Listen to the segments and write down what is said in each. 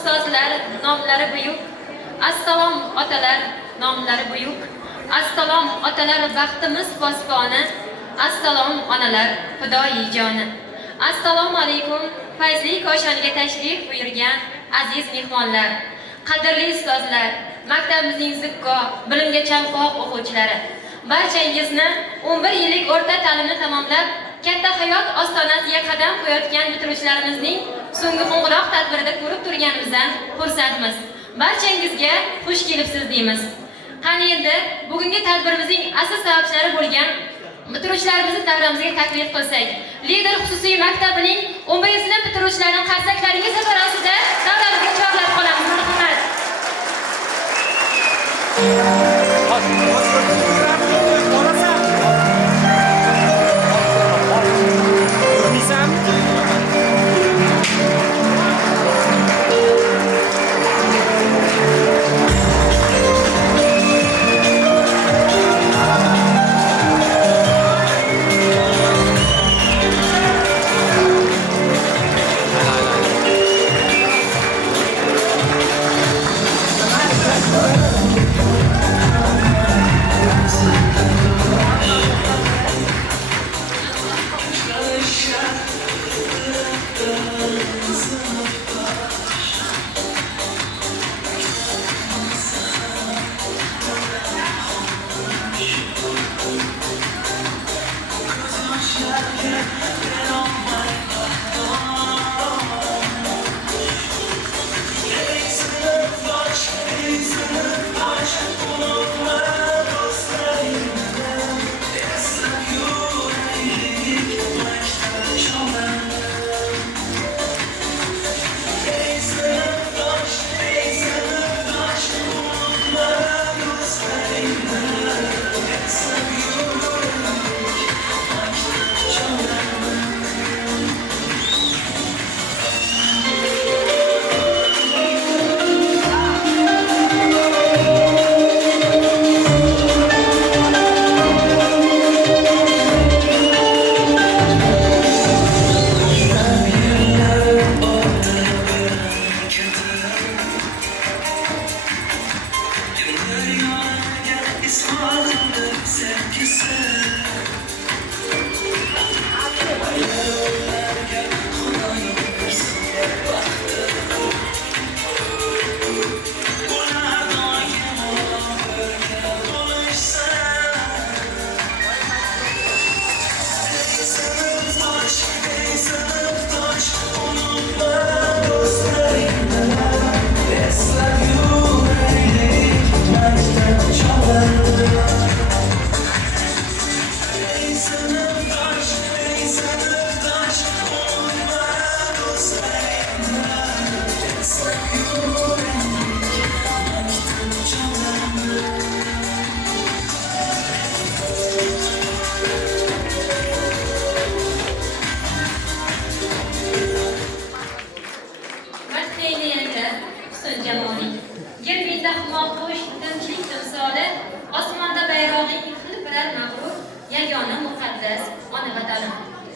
ustozlar, nomlari buyuk. Assalom otalar, nomlari buyuk. Assalom otalar, baxtimiz posboni. Assalom onalar, fidoyi joni. Assalomu alaykum, fayzli Koshonga tashrif buyurgan aziz mehmonlar, qadrli ustozlar, maktabimizning zukko, bilimga chanqoq o'quvchilari. Barchangizni 11 yillik o'rta ta'limni tamomlab, katta hayot ostonasiga qadam qo'yayotgan bitiruvchilarimizning so'nggi qo'ng'iroq tadbirida ko'rib turganimizdan xursandmiz. Barchangizga xush kelibsiz deymiz. Qani endi bugungi tadbirimizning asl sababchilari bo'lgan bitiruvchilarimizni davramizga taklif qilsak. Lider xususiy maktabining 11 sinf bitiruvchilarining qarsaklaringiz asosida davramizga chorlab qolamiz. Marhamat.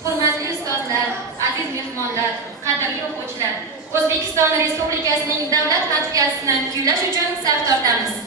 Hurmatli ustozlar, aziz mehmonlar, qadrli o'quvchilar, O'zbekiston Respublikasining davlat madhiyasini kuylash uchun saf tortamiz.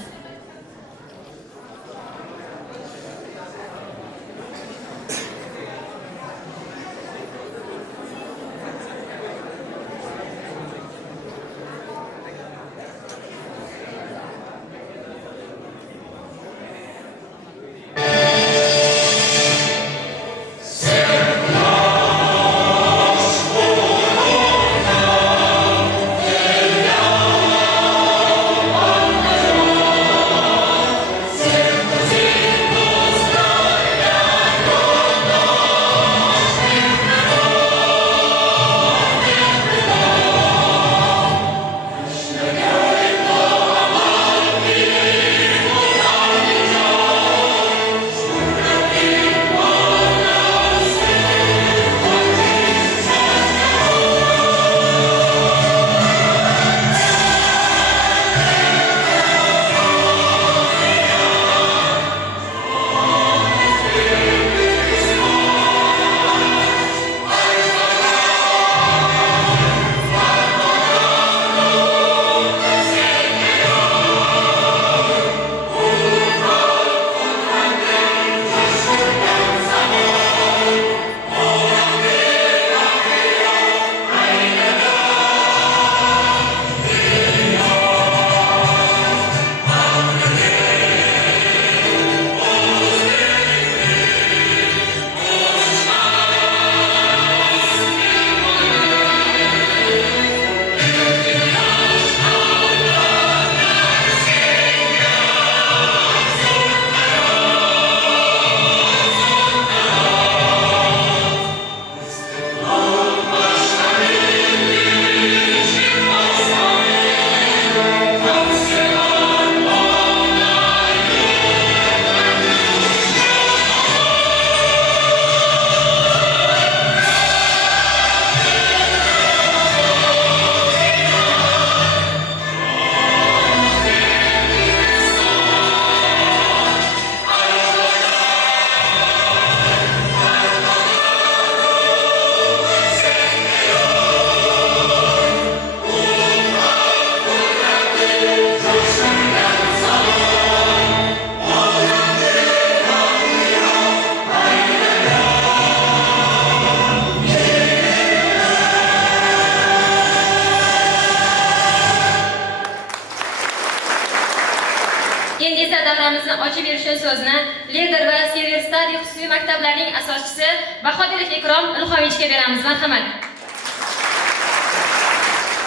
Endi esa davramizni ochib berishni so'zni Lider va Severstadi xususiy maktablarining asoschisi Bahodirov Ikrom Ilhomichga beramiz. Marhamat.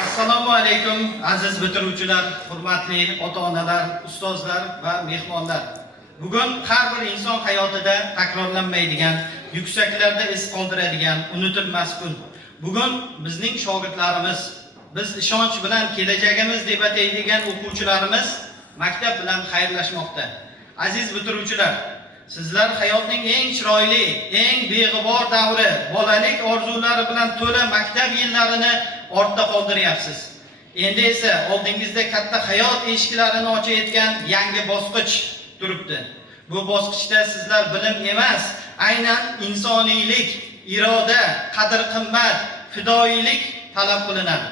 Assalomu alaykum aziz bitiruvchilar, hurmatli ota-onalar, ustozlar va mehmonlar. Bugun har bir inson hayotida takrorlanmaydigan, yuksaklarda iz qoldiradigan unutilmas kun. Bugun bizning shogirdlarimiz, biz ishonch bilan kelajagimiz deb ataydigan o'quvchilarimiz maktab bilan xayrlashmoqda. Aziz bitiruvchilar, sizlar hayotning eng chiroyli, eng beg'ubor davri, bolalik orzulari bilan to'la maktab yillarini ortda qoldiryapsiz. Endi esa oldingizda katta hayot eshiklarini ochayotgan yangi bosqich turibdi. Bu bosqichda sizlar bilim emas, aynan insoniylik, iroda, qadr-qimmat, fidoyilik talab qilinadi.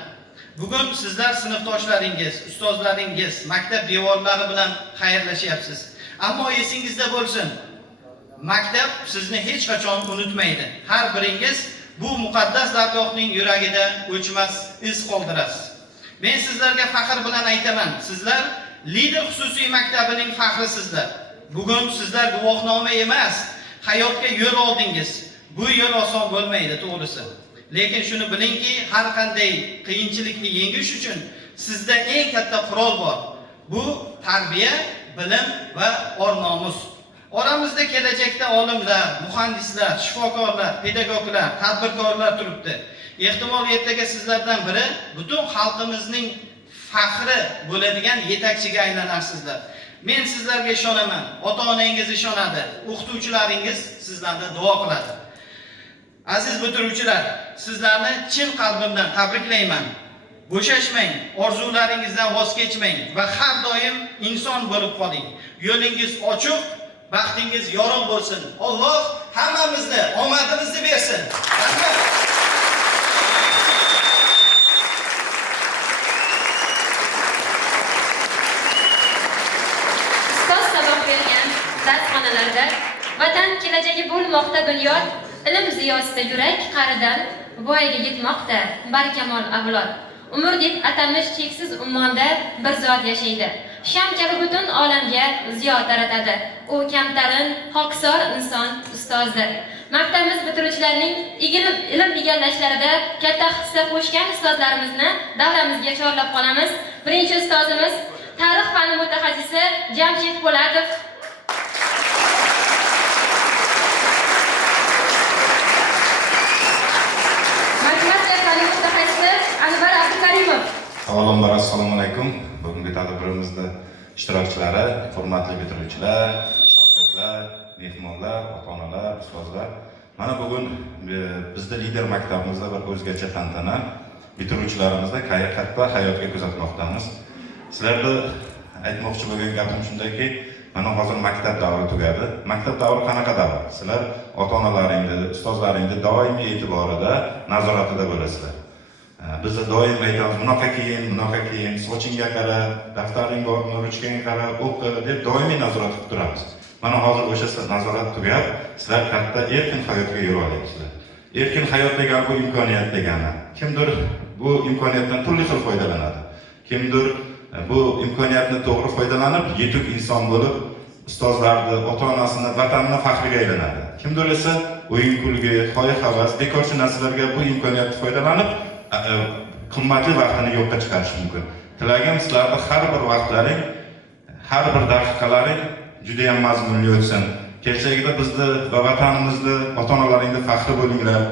Bugun sizlar sinfdoshlaringiz, ustozlaringiz maktab devorlari bilan xayrlashyapsiz. Ammo esingizda bo'lsin, maktab sizni hech qachon unutmaydi. Har biringiz bu muqaddas dargohning yuragida o'chmas iz qoldirasiz. Men sizlarga faxr bilan aytaman, sizlar Lider xususiy maktabining faxrisizlar. Bugun sizlar guvohnoma emas, hayotga yo'l oldingiz. Bu yo'l oson bo'lmaydi, to'g'risi. Lekin shuni bilingki, har qanday qiyinchilikni yengish uchun sizda eng katta qurol bor. Bu tarbiya, bilim va or-nomus. Oramizda kelajakda olimlar, muhandislar, shifokorlar, pedagoglar, tadbirkorlar turibdi. Ehtimol ertaga sizlardan biri butun xalqimizning faxri bo'ladigan yetakchiga aylanarsizlar. Men sizlarga ishonaman, ota-onangiz ishonadi, o'qituvchilaringiz sizlarga duo qiladi. Aziz bitiruvchilar, sizlarni chin qalbimdan tabriklayman. Bo'shashmang, orzularingizdan voz kechmang va har doim inson bo'lib qoling. Yo'lingiz ochiq, baxtingiz yorug' bo'lsin. Alloh hammamizni omadimizni bersin. Rahmat. Ustoz saboq bergan darsxonalarda vatan kelajagi bo'lmoqda bunyod, ilm ziyosida yurak qa'ridan voyaga yetmoqda barkamol avlod. Umr deb atamish cheksiz ummonda bir zot yashaydi. Sham kabi butun olamga ziyo taratadi. U kamtarin, hokisor inson ustozdir. Maktabimiz bitiruvchilarining ilm egallashlarida katta hissa qo'shgan ustozlarimizni davramizga chorlab qolamiz. Birinchi ustozimiz tarix fani mutaxassisi Jamshid Po'latov. Anvar Abdukarimov. Avvalambor assalomu alaykum. Bugungi tadbirimizda ishtirokchilari, hurmatli bitiruvchilar, shogirdlar, mehmonlar, ota-onalar, ustozlar. Mana bugun bizda Lider maktabimizda bir o'zgacha tantana bitiruvchilarimizda katta hayotga kuzatmoqdamiz. Sizlarga aytmoqchi bo'lgan gapim shundaki, mana hozir maktab davri tugadi. Maktab davri qanaqa davr? Sizlar ota-onalaringiz, ustozlaringiz doimiy e'tiborida, nazoratida bo'lasizlar. Bizda doim aytamiz, bunaqa keyin, sochingga qara, daftaring bormi, ruchkangga qara, o'qi deb doimiy nazorat qilib turamiz. Mana hozir o'sha nazorat tugab, sizlar katta erkin hayotga yo'l olyapsizlar. Erkin hayot degani bu imkoniyat degani. Kimdir bu imkoniyatdan turli xil foydalanadi. Kimdir bu imkoniyatni to'g'ri foydalanib, yetuk inson bo'lib, ustozlarni, ota-onasini, vatanini faxriga aylanadi. Kimdir esa o'yin-kulgi, xoya-havas, bekorchi narsalarga bu imkoniyatni foydalanib qimmatli vaqtini yo'qqa chiqarish mumkin. Tilagim sizlarning har bir vaqtlaring, har bir daqiqalaring juda ham mazmunli o'tsin. Kelajagida bizni va vatanimizni, ota-onalaringizga faxri bo'linglar.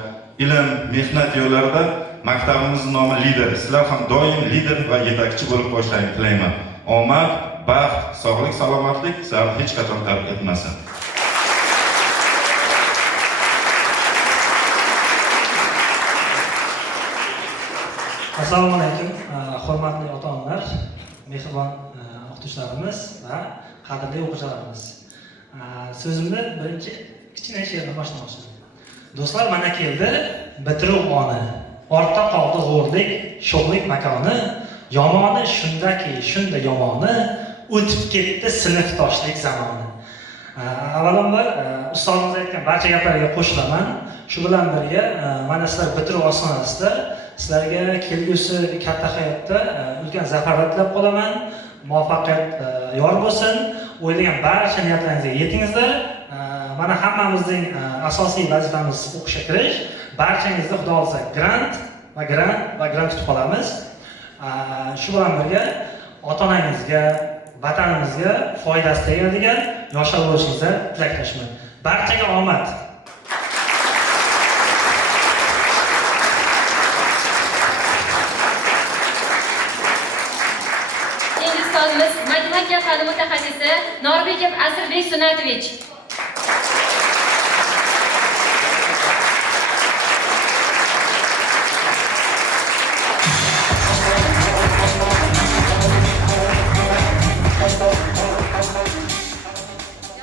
Ilm, mehnat yo'llarida maktabimizning nomi Lider. Sizlar ham doim lider va yetakchi bo'lib qolishinglarni tilayman. Omad, baxt, sog'lik, salomatlik sizlarni hech qachon tark etmasin. Assalomu alaykum, hurmatli ota-onalar, mehribon o'qituvchilarimiz va qadrli o'quvchilarimiz. So'zimni birinchi kichkina she'rdan boshlamoqchiman. Do'stlar, mana keldi bitiruv oni, ortda qoldi g'o'rlik, sho'xlik makoni, yomoni shundaki, shunda yomoni, o'tib ketdi sinfdoshlik zamoni. Avvalambor ustozimiz aytgan barcha gaplarga qo'shilaman. Shu bilan birga mana sizlar bitiruv ostonasida Sizlarga kelgusi katta hayotda ulkan zafarlar tilab qolaman. Muvaffaqiyat yor bo'lsin. O'ylagan barcha niyatlaringizga yetingizlar. Mana hammamizning asosiy vazifamiz o'qishga kirish. Barchangizda xudo xolasa grant kutib qolamiz. Shu bilan birga ota-onangizga, vatanimizga foydasi tegadigan yoshlar bo'lishingizga tilakdoshman. Barchaga omad. Keyingi ustozimiz matematika fani mutaxassisi Norbekov Asrbek Sunatovich.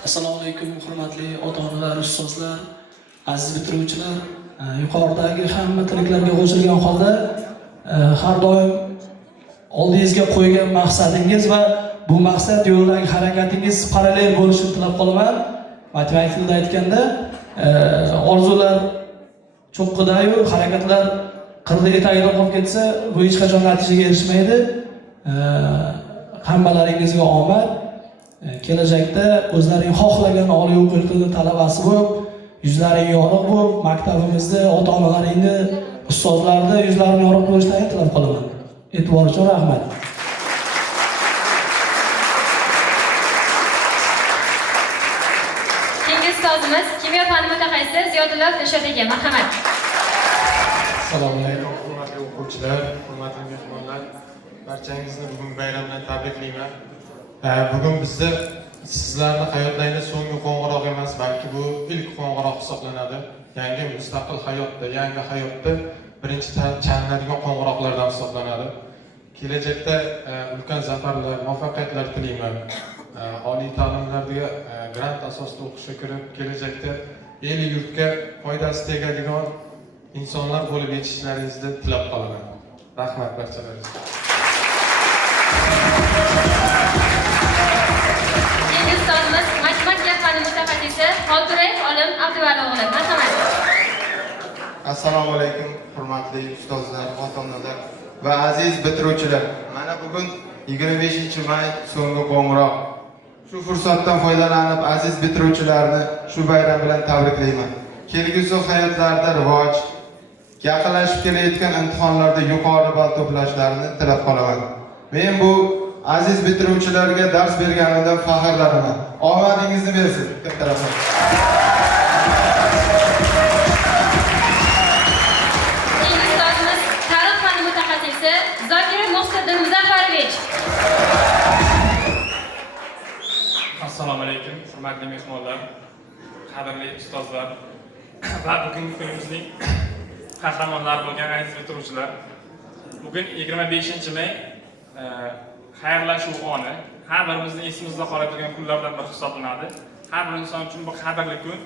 Assalomu alaykum, hurmatli ota-onalar, ustozlar, aziz bitiruvchilar. Yuqoridagi hamma tilaklarga qo'shilgan holda har doim oldingizga qo'ygan maqsadingiz va bu maqsad yo'lidagi harakatingiz parallel bo'lishini tilab qolaman. Matematik tilida aytganda, orzular cho'qqida-yu, harakatlar qirda etagida qolib ketsa, bu hech qachon natijaga erishmaydi. Hammalaringizga omad. Kelajakda o'zlaring xohlagan oliy o'quv yurtida talabasi bo'lib, yuzlaring yorug' bo'lib, maktabimizda ota-onalaringni, ustozlarni yuzlarini yorug' bo'lishlarini tilab qolaman. E'tibor uchun rahmat. Keyingi ustozimiz kimyo fani mutaxassisi Ziyodullo Dilshod aka. Marhamat. Assalomu alaykum, hurmatli o'quvchilar, hurmatli mehmonlar. Barchangizni bugun bayram bilan tabriklayman. Bugun bizda sizlarning hayotlaringiz so'nggi qo'ng'iroq emas, balki bu ilk qo'ng'iroq hisoblanadi. Yangi mustaqil hayotda, yangi hayotda birinchi chalinadigan qo'ng'iroqlardan hisoblanadi. Kelajakda ulkan zafarlar, muvaffaqiyatlar tilayman. Oliy ta'limlarga grant asosida o'qishga kirib, kelajakda el yurtga foydasi tegadigan insonlar bo'lib yetishishlaringizni tilab qolaman. Rahmat barchalaringizga. Keyingi ustozimiz matematika fani mutaxassisi Xotirayev Olim Abduvali o'g'li. Marhamat. Assalomu alaykum, hurmatli ustozlar, ota-onalar va aziz bitiruvchilar. Mana bugun 25-may so'nggi qo'ng'iroq. Shu fursatdan foydalanib aziz bitiruvchilarni shu bayram bilan tabriklayman. Kelgusi hayotlarida rivoj, yaqinlashib kelayotgan imtihonlarda yuqori ball to'plashlarini tilab qolaman. Men bu aziz bitiruvchilarga dars berganimdan faxrlanaman. Omadingizni bersin. Katta rahmat. Keyingi ustozimiz tarix fani mutaxassisi Zokirov Muhsiddin Muzaffarovich. Assalomu alaykum, hurmatli mehmonlar, qadrli ustozlar va bugungi kunimizning qahramonlari bo'lgan aziz bitiruvchilar. Bugun 25-may xayrlashuv oni, har birimizning esimizda qoladigan kunlardan biri hisoblanadi. Har bir inson uchun bu qadrli kun.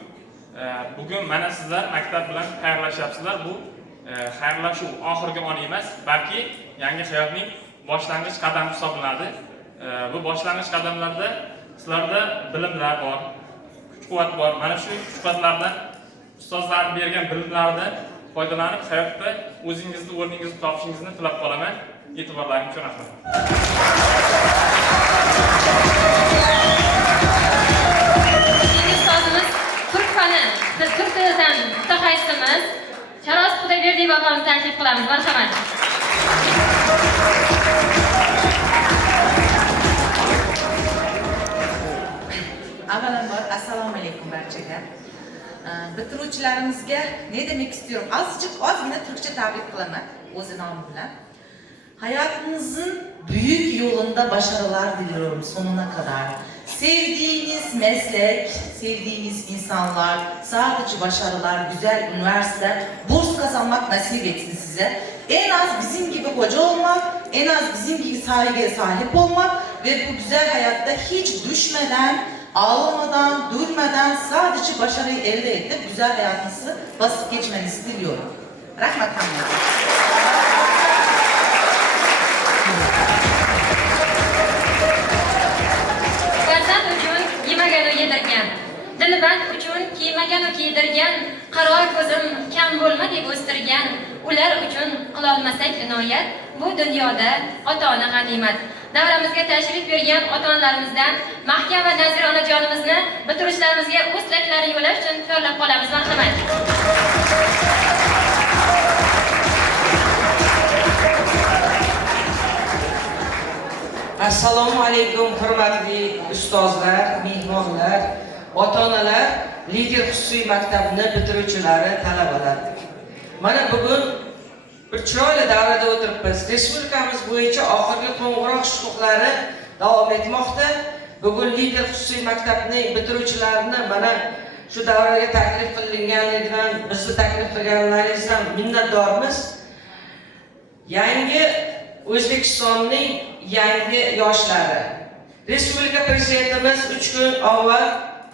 Bugun mana sizlar maktab bilan xayrlashyapsizlar. Bu xayrlashuv oxirgi on emas, balki yangi hayotning boshlang'ich qadami hisoblanadi. Bu boshlang'ich qadamlarda sizlarda bilimlar bor, kuch-quvvat bor. Mana shu kuch-quvvatlardan ustozlar bergan bilimlardan foydalanib hayotda o'zingizni o'rningizni topishingizni tilab qolaman. E'tiborlaringiz uchun rahmat. Keyingi ustozimiz turk fani, turk tilidan mutaxassisimiz Sharoz Xudoyberdiyev opamizni taklif qilamiz. Marhamat. Avvalambor assalomu alaykum barchaga. Bitiruvchilarimizga ne demek istiyorum? Ozgina Türkçe tabir qilaman o'z nomim bilan. Hayatınızın büyük yolunda başarılar diliyorum sonuna kadar. Sevdiğiniz meslek, sevdiğiniz insanlar, sadece başarılar, güzel üniversiteler, burs kazanmak nasip etsin size. En az bizim gibi hoca olmak, en az bizim gibi saygıya sahip olmak ve bu güzel hayatta hiç düşmeden, ağlamadan, durmadan sadece başarıyı elde edip güzel hayatınızı basıp geçmenizi diliyorum. Rahmet hamdolsun. Farzand uchun yemagan u yedirgan, dilband uchun kiymagan u kiydirgan, qaro ko'zim kam bo'lma deb o'stirgan, ular uchun qilolmasak inoyat, bu dunyoda ota-ona g'animat. Davramizga tashrif buyurgan ota-onalarimizdan Mahkam va Nazira onajonimizni bitiruvchilarimizga o'z tilaklarini yo'llash uchun tayyorlab qolamiz. Marhamat. Assalomu alaykum hurmatli ustozlar, mehmonlar, ota-onalar, Lider xususiy maktabini bitiruvchilari, talabalar. Mana bugun bir chiroyli davrada o'tiribmiz. Respublikamiz bo'yicha oxirgi qo'ng'iroq huquqlari davom etmoqda. Bugun Lider xususiy maktabining bitiruvchilarini mana shu davraga taklif qilinganligidan, bizni taklif qilganlaringizdan minnatdormiz. Yangi O'zbekistonning yangi yoshlari. Respublika prezidentimiz 3 kun avval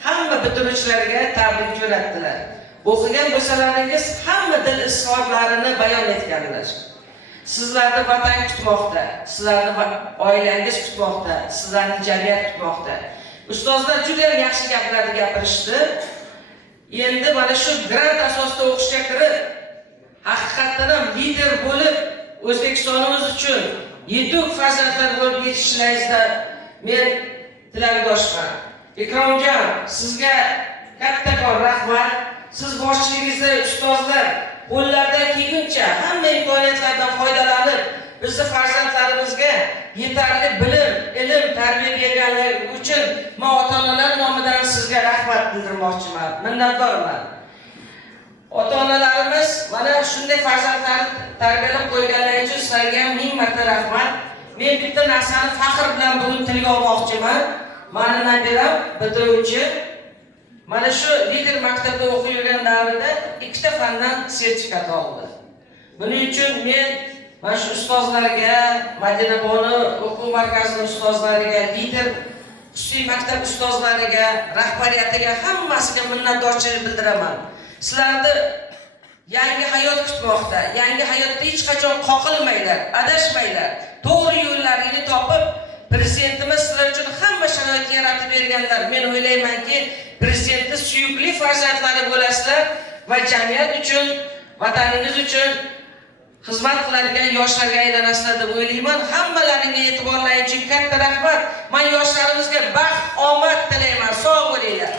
hamma bitiruvchilarga tabrik jo'natdilar. O'qigan bo'lsalaringiz hamma dil izhorlarini bayon etganlar. Sizlarni vatan kutmoqda, sizlarni oilangiz kutmoqda, sizlarni jamiyat kutmoqda. Ustozlar juda yaxshi gaplarni gapirishdi. Endi mana shu grant asosida o'qishga kirib, haqiqatan ham lider bo'lib, O'zbekistonimiz uchun yetuk farzandlar bo'lib yetishishlaringizdan men tilakdoshman. Ikromjon, sizga kattakon rahmat. Siz boshchiligingizda ustozlar qo'llardan kelguncha hamma imkoniyatlardan foydalanib, bizning farzandlarimizga yetarli bilim, ilm, tarbiya berganligi uchun men ota-onalar nomidan sizga rahmat bildirmoqchiman. Minnatdorman. Ota-onalarimiz mana shunday farzandlarni tarbiyalab qo'yganligi uchun sizlarga ming marta rahmat. Men bitta narsani faxr bilan bugun tilga olmoqchiman. Mani nabiram bitiruvchi. Mana shu lider maktabda o'qib yurgan davrida ikkita fandan sertifikat oldi. Buning uchun men mana shu ustozlarga, Madina Bonu o'quv markazining ustozlariga, lider xususiy maktab ustozlariga, rahbariyatiga, hammasiga minnatdorchilik bildiraman. Sizlarni yangi hayot kutmoqda. Yangi hayotda hech qachon qoqilmanglar, adashmanglar. To'g'ri yo'llarini topib, prezidentimiz sizlar uchun hamma sharoitni yaratib berganlar. Men o'ylaymanki, prezidentning suyukli farzandlari bo'lasizlar va jamiyat uchun, vataningiz uchun xizmat qiladigan yoshlarga aylanasizlar deb o'ylayman. Hammalaringga e'tiborlaringiz uchun katta rahmat. Men yoshlarimizga baxt, omad tilayman. Sog' bo'linglar.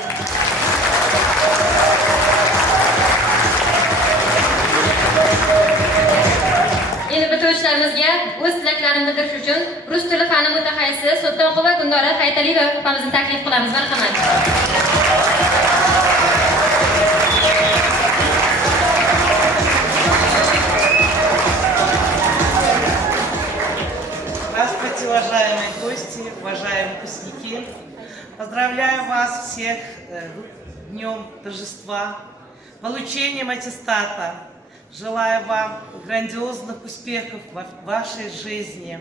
Endi bitiruvchilarimizga o'z tilaklarini bildirish uchun rus tili fani mutaxassisi Sultonqulova Gulnora Haytaliyeva opamizni taklif qilamiz. Marhamat. Здравствуйте, уважаемые гости, уважаемые выпускники. Поздравляю вас всех днем торжества, получением аттестата. Желаю вам грандиозных успехов в вашей жизни.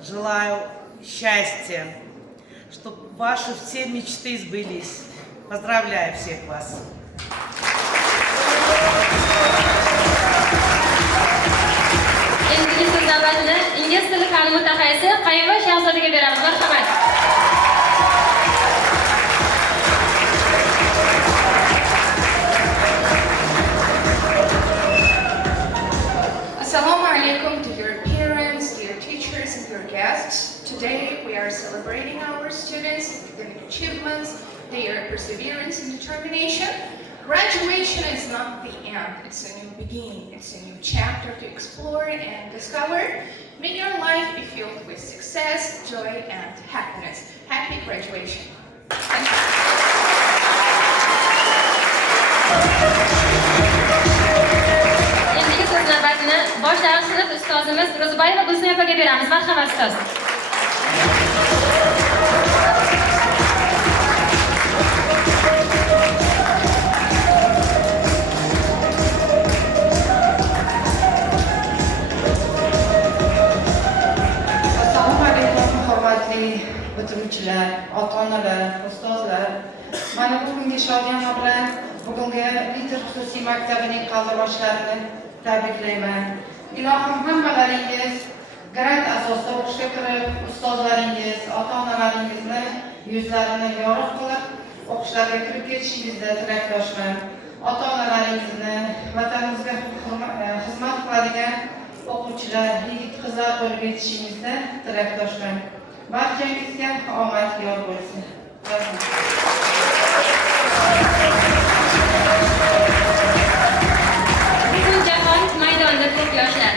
Желаю счастья, чтобы ваши все мечты сбылись. Поздравляю всех вас. Endi so'z navbatini ingliz tili fani mutaxassisi Qayinva Shahzodaga beramiz. Marhamat. Assalamu alaikum to your parents, dear teachers, and your guests. Today we are celebrating our students' academic achievements, their perseverance and determination. Graduation is not the end, it's a new beginning, it's a new chapter to explore and discover. May your life be filled with success, joy, and happiness. Happy graduation. Thank you. Endigi so'z navbatini boshlangan sinf ustozimiz Ro'ziboyeva Gulsum opaga beramiz. Marhamat ustoz. Assalomu alaykum hurmatli bitiruvchilar, ota-onalar, ustozlar. Mana bugungi shodiyona bilan bugungi Lider xususiy maktabining qadrdoshlarini tabriklayman. Ilohim hammalaringiz grant asosida o'qishga kirib, ustozlaringiz, ota-onalaringizni yuzlarini yorug' qilib, o'qishlarga kirib ketishingizda tilakdoshman. ota-onalaringizni, vatanimizga xizmat qiladigan o'quvchilar, yigit qizlar bo'lib yetishingizni tilakdoshman. Barchangizga omad yor bo'lsin. Rahmat. Bugun jahon maydonida ko'p yoshlar.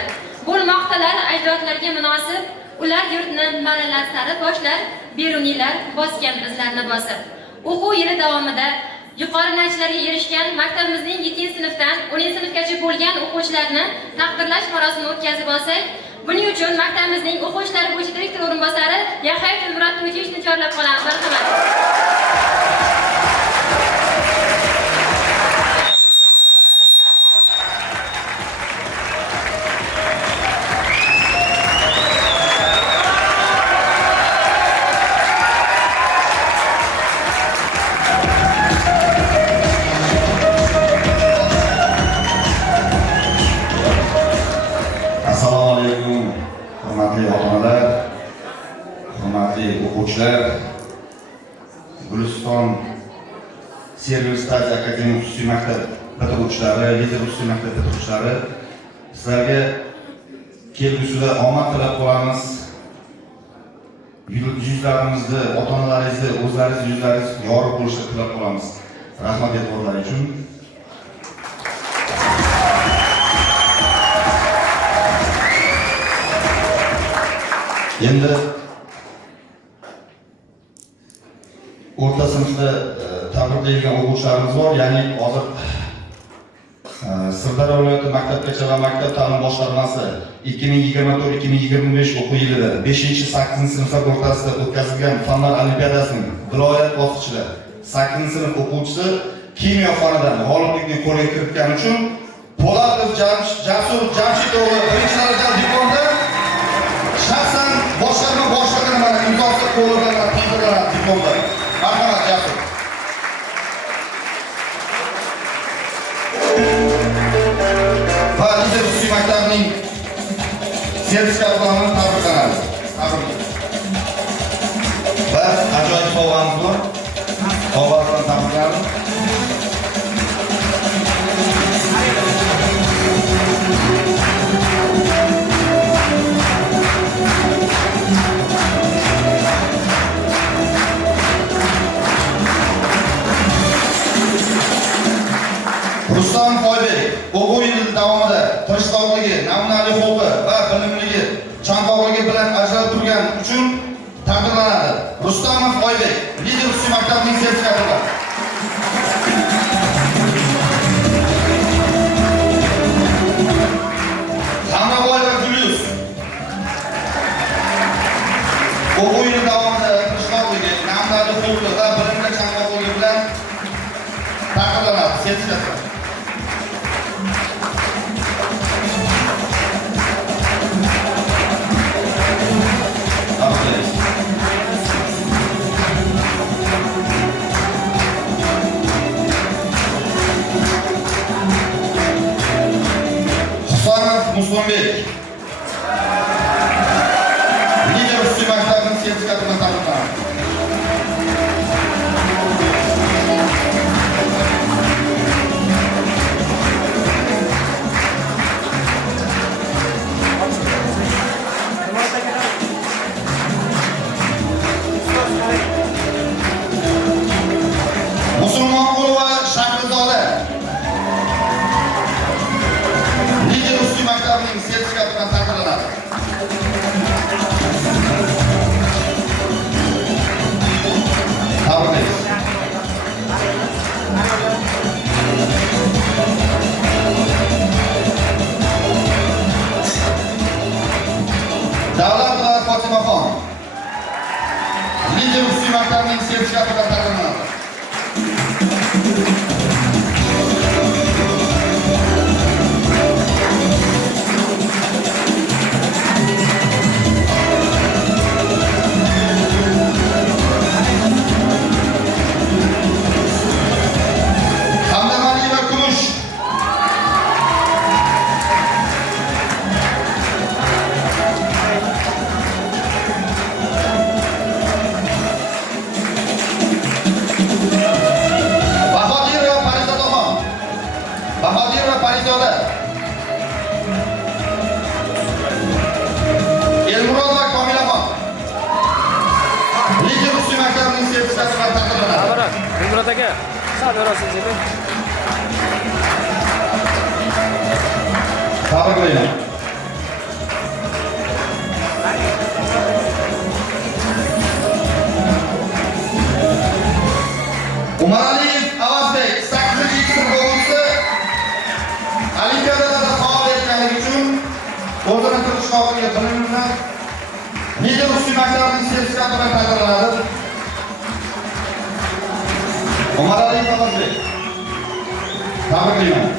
Bo'lmoqdalar ajdodlarga munosib, ular yurtni marralar sari boshlar, beruniylar bosgan izlarni bosib. O'quv yili davomida yuqori natijalarga erishgan maktabimizning 7-sinfdan 10-sinfgacha bo'lgan o'quvchilarni taqdirlash marosimini o'tkazib olsak, buning uchun maktabimizning o'quv ishlari bo'yicha direktor o'rinbosari Yahyo Tilmurod To'ychiyevichni chorlab qolamiz. Marhamat. Assalomu alaykum, hurmatli onalar, hurmatli o'quvchilar, Guliston Servis Staziya Akademik xususiy maktab bitiruvchilari, lider xususiy maktab bitiruvchilari, sizlarga kelgusida omad tilab qolamiz. Yuzlarimizni, ota-onalaringizni, o'zlaringiz yuzlaringiz yorug' bo'lishini tilab qolamiz. Rahmat e'tiborlar uchun. Endi o'rta sinfda tabriklaydigan o'quvchilarimiz bor, ya'ni hozir Sirdaryo viloyati maktabgacha va maktab ta'lim boshqarmasi 2024-2025 o'quv yilida 5-8-sinflar o'rtasida o'tkazilgan fanlar olimpiadasining viloyat bosqichida 8-sinf o'quvchisi kimyo fanidan g'oliblikni qo'lga kiritgani uchun Po'latov Jasur Jamshid o'g'li birinchi darajali diplomda shaxsan boshqarma boshlig'ini mana imzosi qo'lida taqdirlanadi diplomlar. Marhamat Jasur. Va lider xususiy maktabning sertifikat bilan tabriklanadi. Va ajoyib sovg'amiz bor. Sovg'a bilan tabriklanadi. Rustam Qoybek o'quv yili davomida tirishqoqligi, namunali xulqi va bilimligi, chanqoqligi bilan ajralib turgani uchun taqdirlanadi. Rustamov Qoybek, lider xususiy maktabning sertifikati. Hamroboyeva Julius o'quv yili davomida tirishqoqligi, namunali xulqi va bilimli chanqoqligi bilan taqdirlanadi. Sertifikat. Muslonbek lider xususiy maktabning sertifikati bilan taqdirlanadi. Musulmonqulova Shahrizoda lider xususiy maktabning sertifikati bilan taqdirlanadi. Tabriklaymiz. Davlatova Fotimaxon lider xususiy maktabning sertifikati bilan taqdirlanadi. Murat aka, sal berasizmi? Tabriklayman. Umaraliyev Avazbek 8-yil o'quvchisi Olimpiadalarda faol etganligi uchun o'rtada turish qobiliyati bilan Niger Ustiy maktabining sertifikati bilan taqdirlanadi. Umaraliyev Avazbek. Tabriklayman.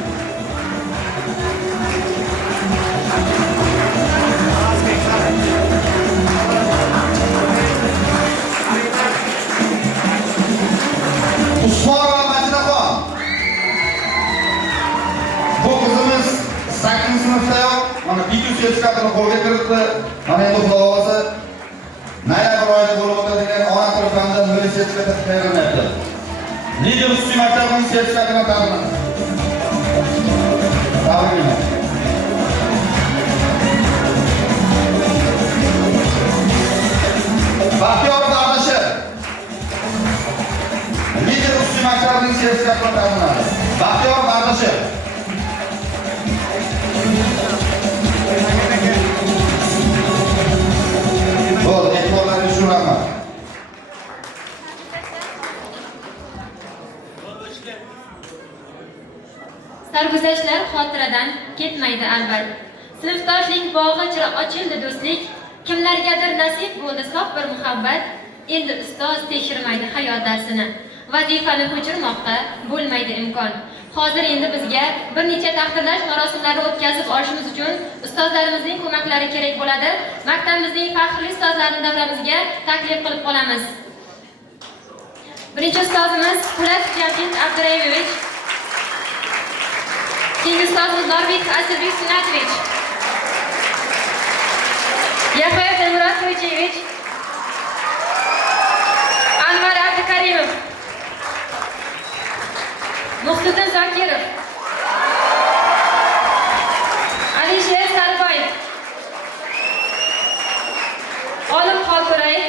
Usmonova Majinaxon. Bu qizimiz 8-sinfdayoq mana bitu sertifikatini qo'lga kiritdi. Mana endi xudo xolasa noyabr oyida bo'lib o'tadigan ona tili fanidan milliy sertifikat tayyorlanyapti. Niger Ustiy maktabining sertifikatini taqdirladi. Tabriklayman. Baxtiyor Bardashev. Niger Ustiy maktabining sertifikatini taqdirladi. Baxtiyor Bardashev. Bo'ldi, e'tiborlaringiz uchun rahmat. Sarguzashtlar xotiradan ketmaydi albat. Sinfdoshlik bog'i chira ochildi do'stlik. Kimlargadir nasib bo'ldi sof bir muhabbat. Endi ustoz tekshirmaydi hayot darsini. Vazifani ko'chirmoqqa bo'lmaydi imkon. Hozir endi bizga bir necha taqdirlash marosimlari o'tkazib olishimiz uchun ustozlarimizning ko'maklari kerak bo'ladi. Maktabimizning faxrli ustozlarini davramizga taklif qilib qolamiz. Birinchi ustozimiz Po'lat Jamshid Abdurayevich. Ikkinchi ustozimiz Norbek Azizbek Sunatovich. Yafayev Dilmurod To'ychevich. Anvar Abdukarimov. Muhsiddin Zokirov. Alisher Sarboyev. Olim Xolto'rayev.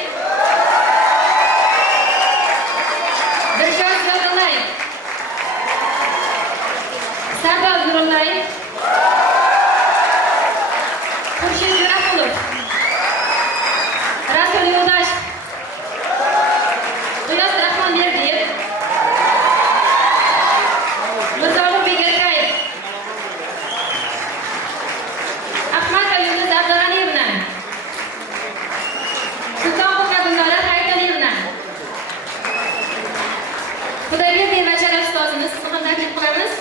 Dilshod Zodullayev. Sardor Nurullayev. Xurshid Yuraqulov. Rasul Yo'ldoshev. G'iyos Rahmonberdiyev. Mirzo Begerkayev. Ahmad Yunus Abduranievna. Sultonova Gulnora Haydariyevna. Xudoybek Machara ustozimiz, sizni ham taklif qilamiz.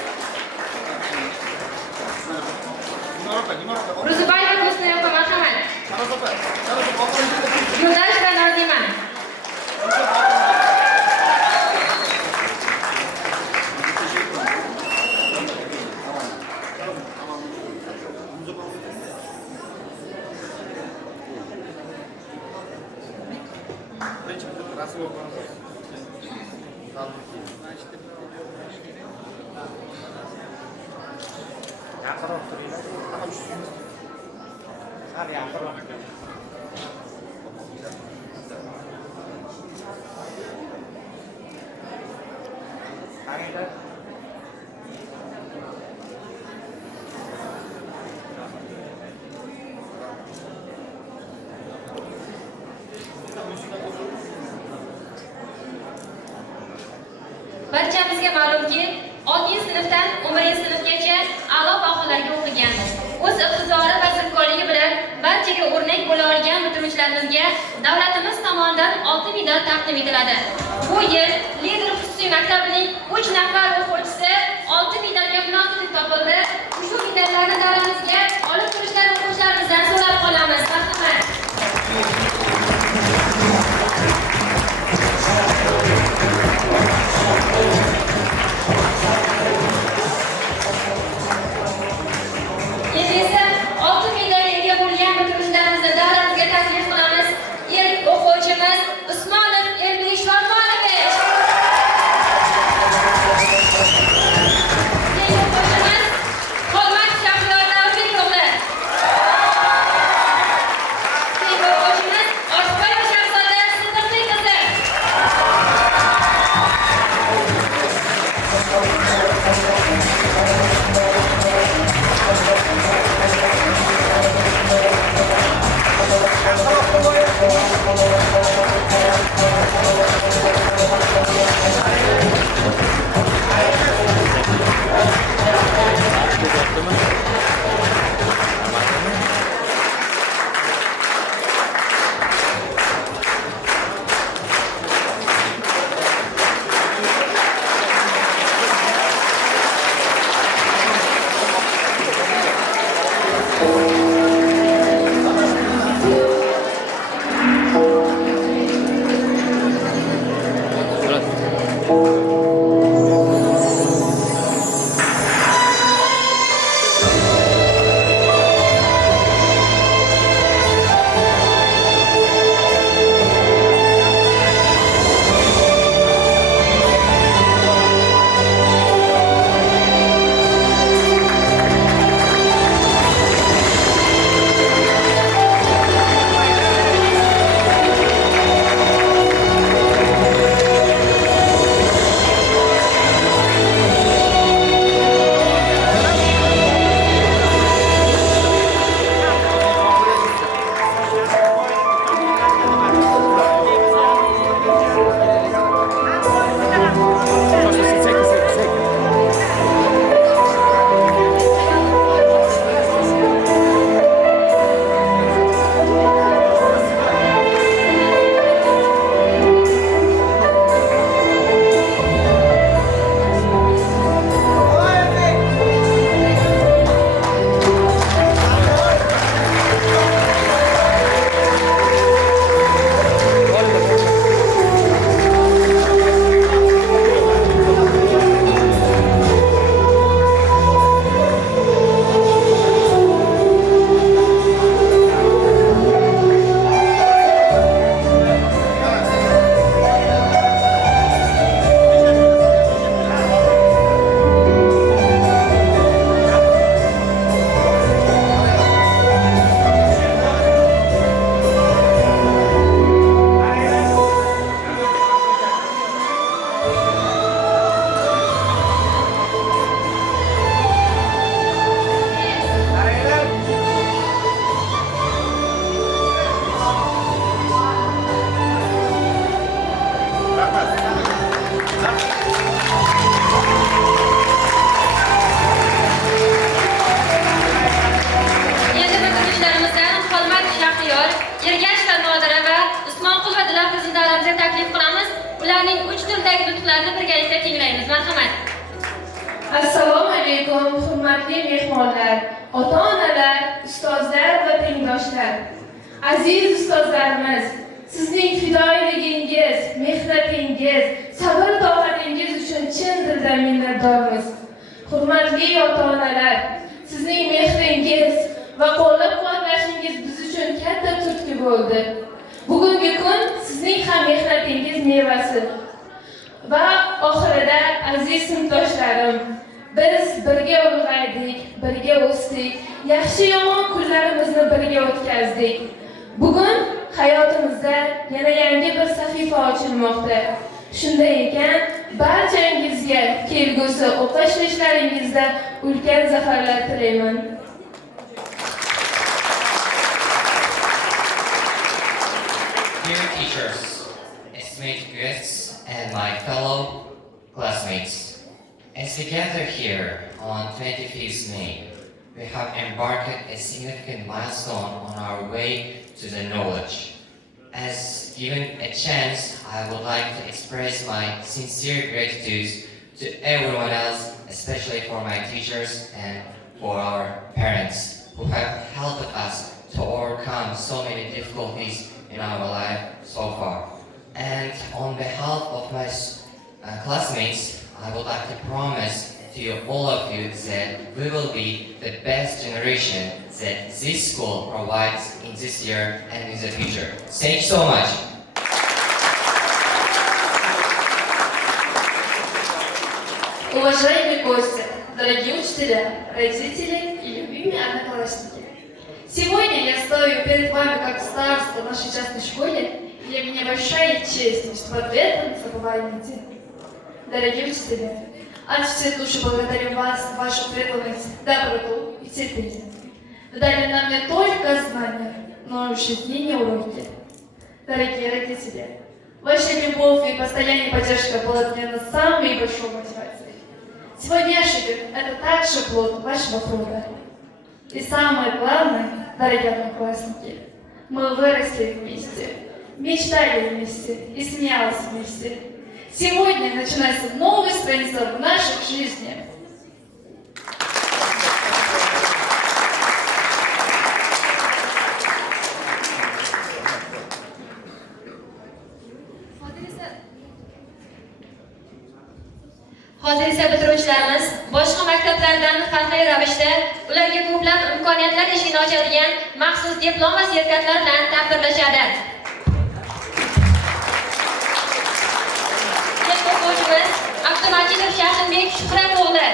Ruzubayeva Husniyeva marhamat. Yo'ldosh va Nozima. Barchamizga ma'lumki, 6-sinfdan 11-sinfgacha a'lo baholarga o'qigan. O'z iqtidori va zimkorligi bilan barchaga o'rnak bo'la olgan bitiruvchilarimizga davlatimiz tomonidan oltin medal taqdim etiladi. Bu yil Lider xususiy maktabining 3 nafar o'quvchisi oltin medalga munosib topildi. Ushbu medallarni davramizga olib kirishlarini o'quvchilarimizdan so'rab qolamiz. Marhamat. Endi esa oltin medalga ega bo'lgan bitiruvchilarimizni davramizga taklif qilamiz. Ilk o'quvchimiz Usmonov Erbek Shormonovich. Ikkinchi o'quvchimiz Xolmat Shahriyor Davriy o'g'li. Uchinchi o'quvchimiz Ortiqboyeva Shahzoda Siddiqli qizi. so'zlashga taklif qilamiz. Ularning 3 tildagi nutqlarini birgalikda tinglaymiz. Marhamat. Assalomu alaykum, hurmatli mehmonlar, ota-onalar, ustozlar va tengdoshlar. Aziz ustozlarimiz, sizning fidoyiligingiz, mehnatingiz, sabr-toqatingiz uchun chin dildan minnatdormiz. Hurmatli ota-onalar, sizning mehringiz va qo'llab-quvvatlashingiz biz uchun katta turtki bo'ldi. Bugungi kun sizning ham mehnatingiz mevasi. Va oxirida aziz sinfdoshlarim, biz birga ulg'aydik, birga o'sdik, yaxshi-yomon kunlarimizni birga o'tkazdik. Bugun hayotimizda yana yangi bir sahifa ochilmoqda. Shunday ekan, barchangizga kelgusi o'qish ishlaringizda ulkan zafarlar tilayman. Dear teachers, esteemed guests, and my fellow classmates, as we gather here on 25th May, we have embarked a significant milestone on our way to the knowledge. As given a chance, I would like to express my sincere gratitude to everyone else, especially for my teachers and for our parents, who have helped us to overcome so many difficulties in our life so far. And on behalf of my classmates, I would like to promise to you, all of you, that we will be the best generation that this school provides in this year and in the future. Thank you so much. Уважаемые гости, дорогие учителя, родители и любимые одноклассники. Сегодня я стою перед вами как староста нашей частной школе, и для меня большая честь выступать в этом забываемый день. Дорогие учителя, от всей души благодарю вас, вашу преданность, доброту и терпение. Вы дали нам не только знания, но и жизненные уроки. Дорогие родители, ваша любовь и постоянная поддержка была для нас самой большой мотивацией. Сегодняшний день – это также плод вашего труда. И самое главное, дорогие одноклассники, мы выросли вместе, мечтали вместе и смеялись вместе. Сегодня начинается новая страница в нашей жизни. Hozir esa bitiruvchilarimiz boshqa maktablardan farqli ravishda ularga ko'plab imkoniyatlar eshigini ochadigan maxsus diplom va sertifikatlar bilan taqdirlashadi. Ilk o'quvchimiz Abdumajidov Shahrinbek Shuhrat o'g'li.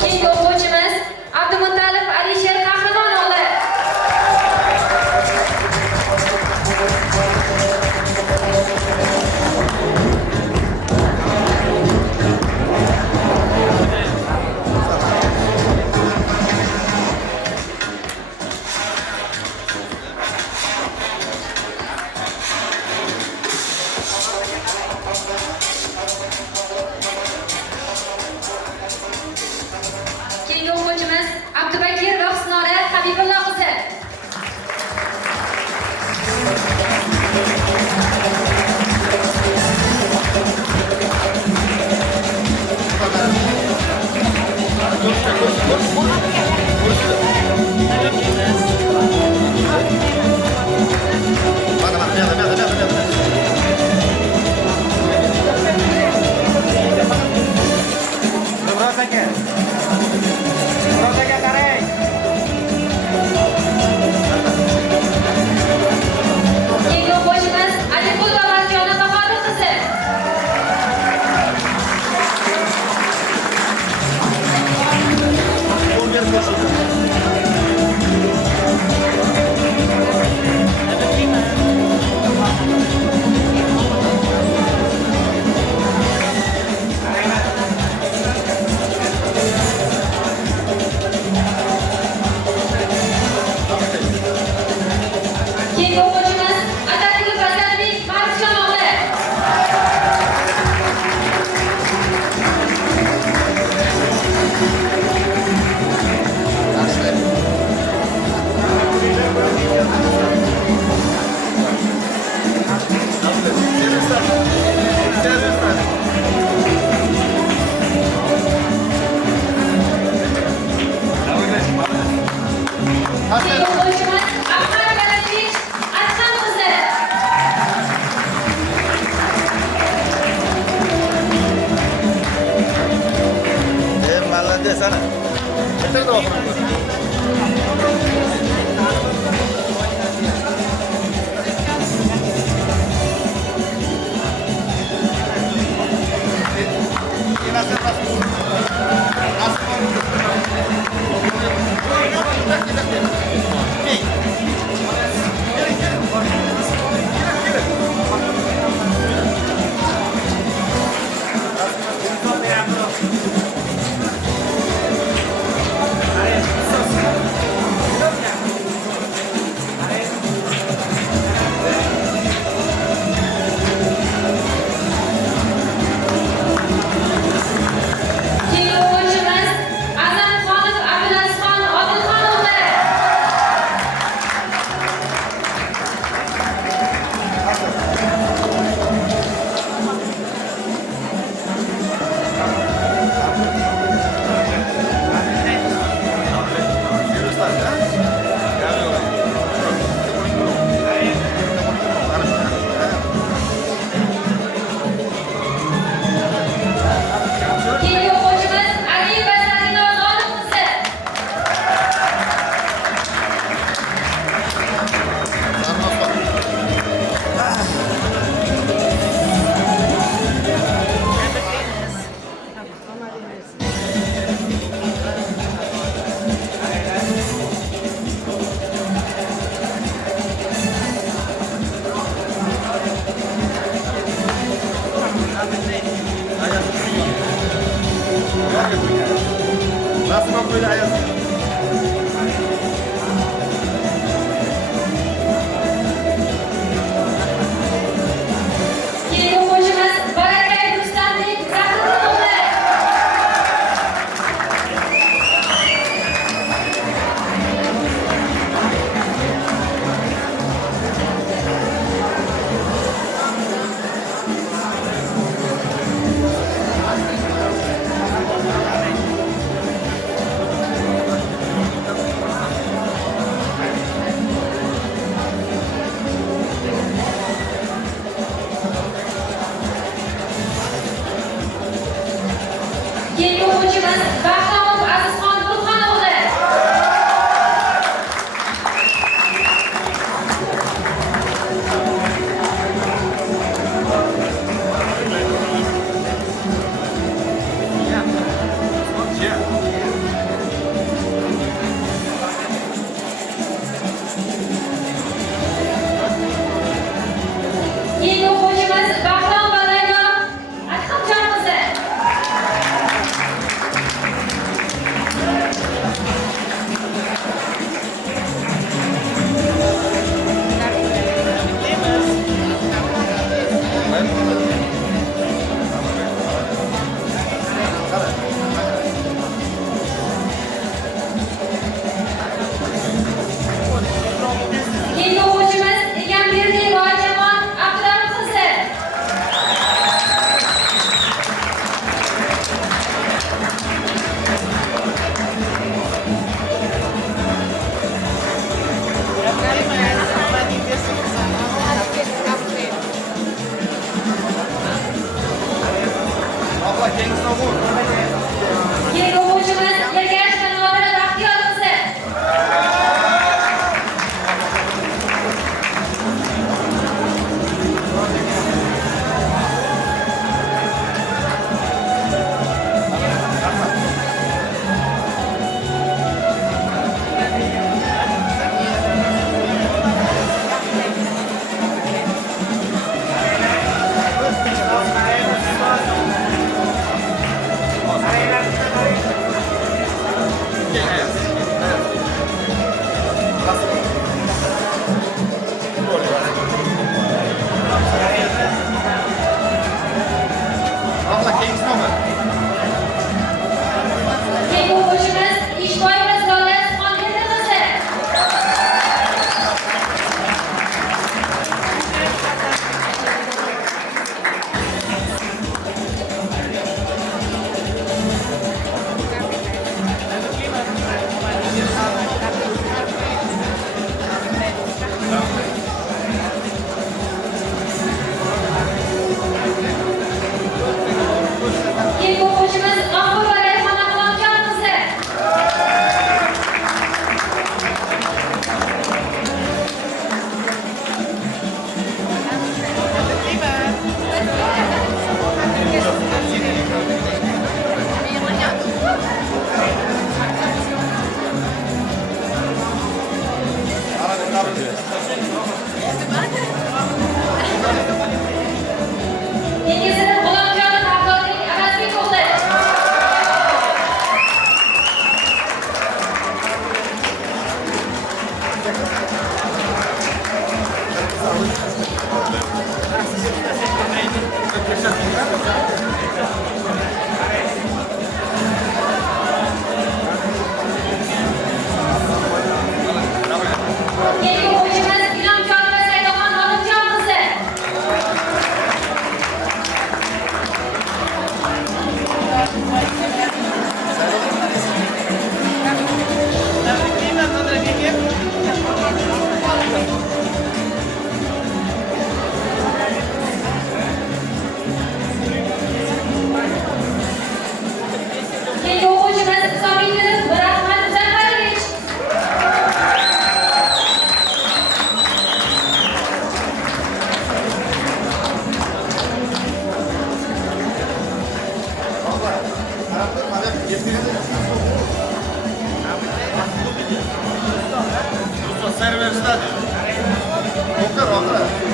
Keyingi o'quvchimiz Abdumuttalib Alisher Qahramon o'g'li. Keyingi o'quvchimiz Abdubakir Rohsinora Habibulla qizi. Keyingi o'quvchimiz Alipul Babarjona Bahodir qizi. Qo'l berib ko'rsating. Keyingi o'quvchimiz Ahmad Galadich Adham qizi. Молодец, Ana. Bitirdi oxirgi.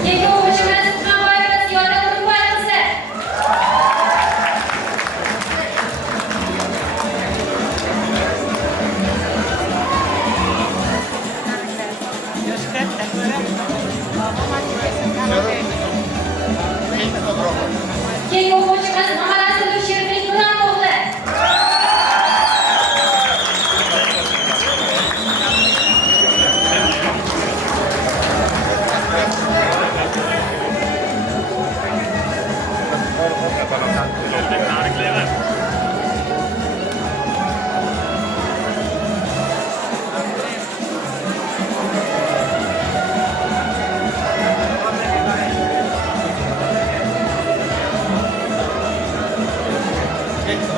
Keyingi o'quvchimiz Hamboyeva Ziyoda Urug'boy qizi. Keyingi o'quvchimiz Mahalasida Sherbek Nuratovli.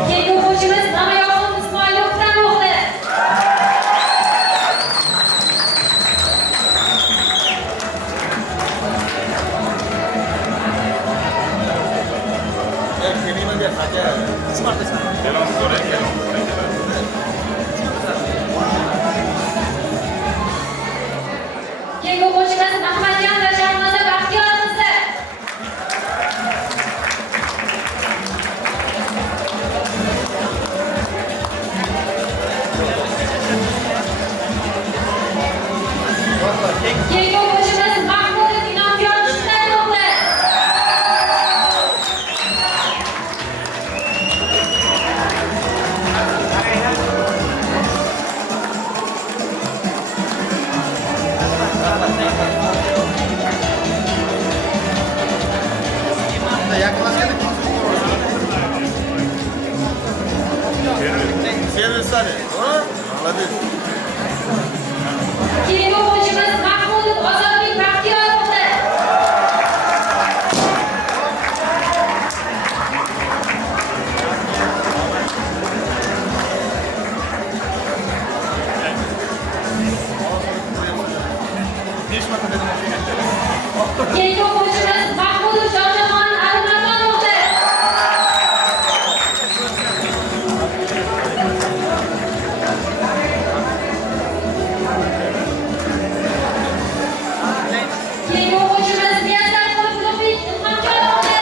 Keyingi o'quvchimiz Mamayoqub Ismoil O'ktamoqli. Keyingi o'quvchimiz Ahmadjon va Shahnoza Baxtiyor qizi. Keyingi o'quvchimiz Mahmudov Inomjon Shuhratovli. Keyingi o'quvchimiz Mahmudov Ozodbek Baxtiyorovli. Keyingi o'quvchimiz Mahmudov Shohjahon Alimardоновli. Keyingi o'quvchimiz Muyassar Qulibek Ilhomjonovli.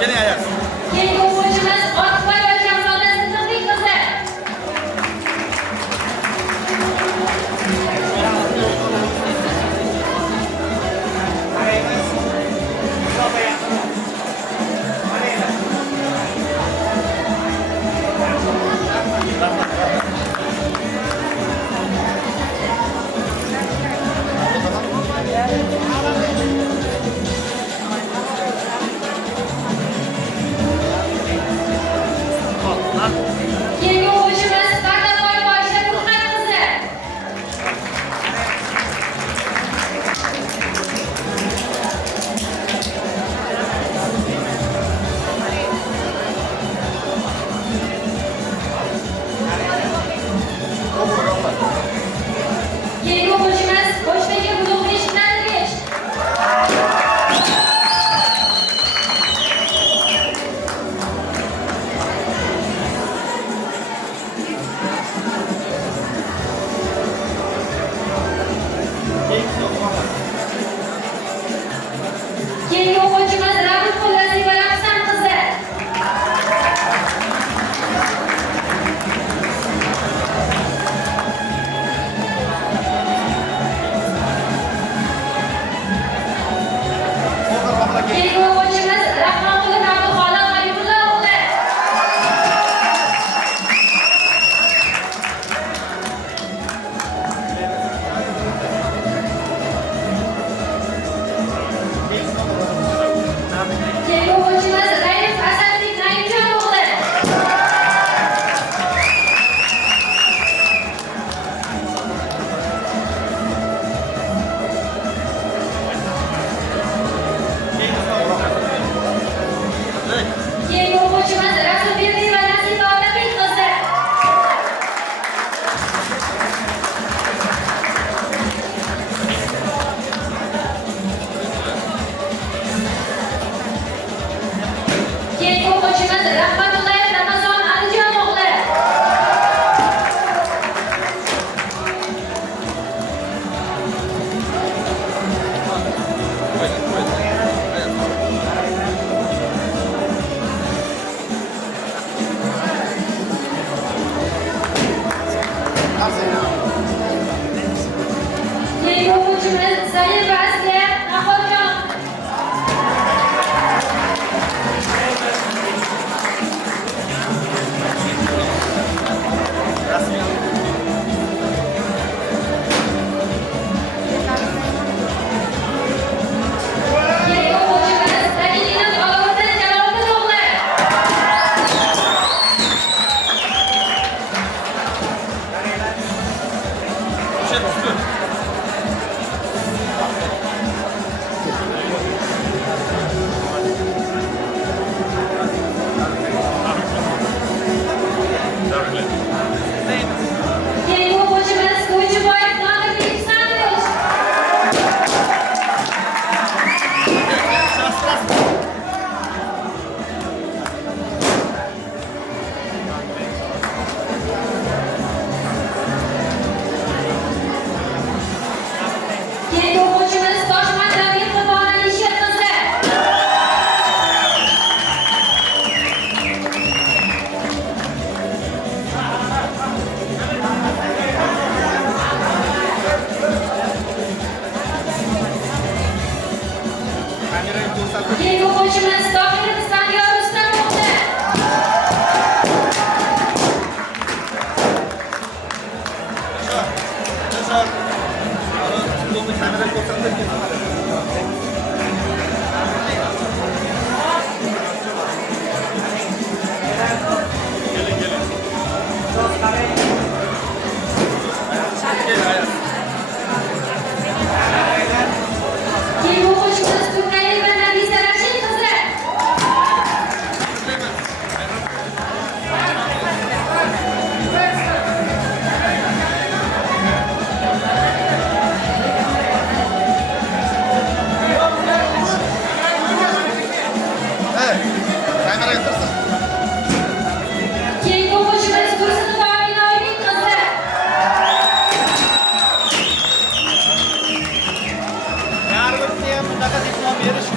Keyingi o'quvchimiz Ortiqboy va Jamzoda Siddiqbek qizi. Keyingi o'quvchimiz Taqaboy Boysha Turqat qizi. Keyingi o'quvchimiz Qo'shdagi Quduqli Ishlantirgich. Keyingi o'quvchimiz Rabitqul Lazifa Rahsan qizi. Keyingi o'quvchimiz Rahmonquli Abduxoliq G'aybulla o'g'li. Keyingi o'quvchimiz Raif Asadbek Naimjon o'g'li. Keyingi o'quvchimiz Rasulberdi va Nasiba Otabek qizi. Keyingi o'quvchimiz Rahmatullayev Ramazon Alijon o'g'li. Keyingi o'quvchimiz Salim va Asliya Nahorjon. Keyingi o'quvchimiz Tajidinov Aloviddin Jaloliddin o'g'li. Keyingi o'quvchimiz To'ychiboyev Nodirbek Isandovich. Keyingi o'quvchimiz Toshmat Ravil Qurbanali Alisher qizi. Keyingi o'quvchimiz Tohir Isfandiyor Rustam o'g'li. Keyingi o'quvchimiz Turkaliyev va Nafisa Rashid qizi. Keyingi o'quvchimiz Tursunova Amina Oybek qizi. Yarmini ham bunaqa diplom berish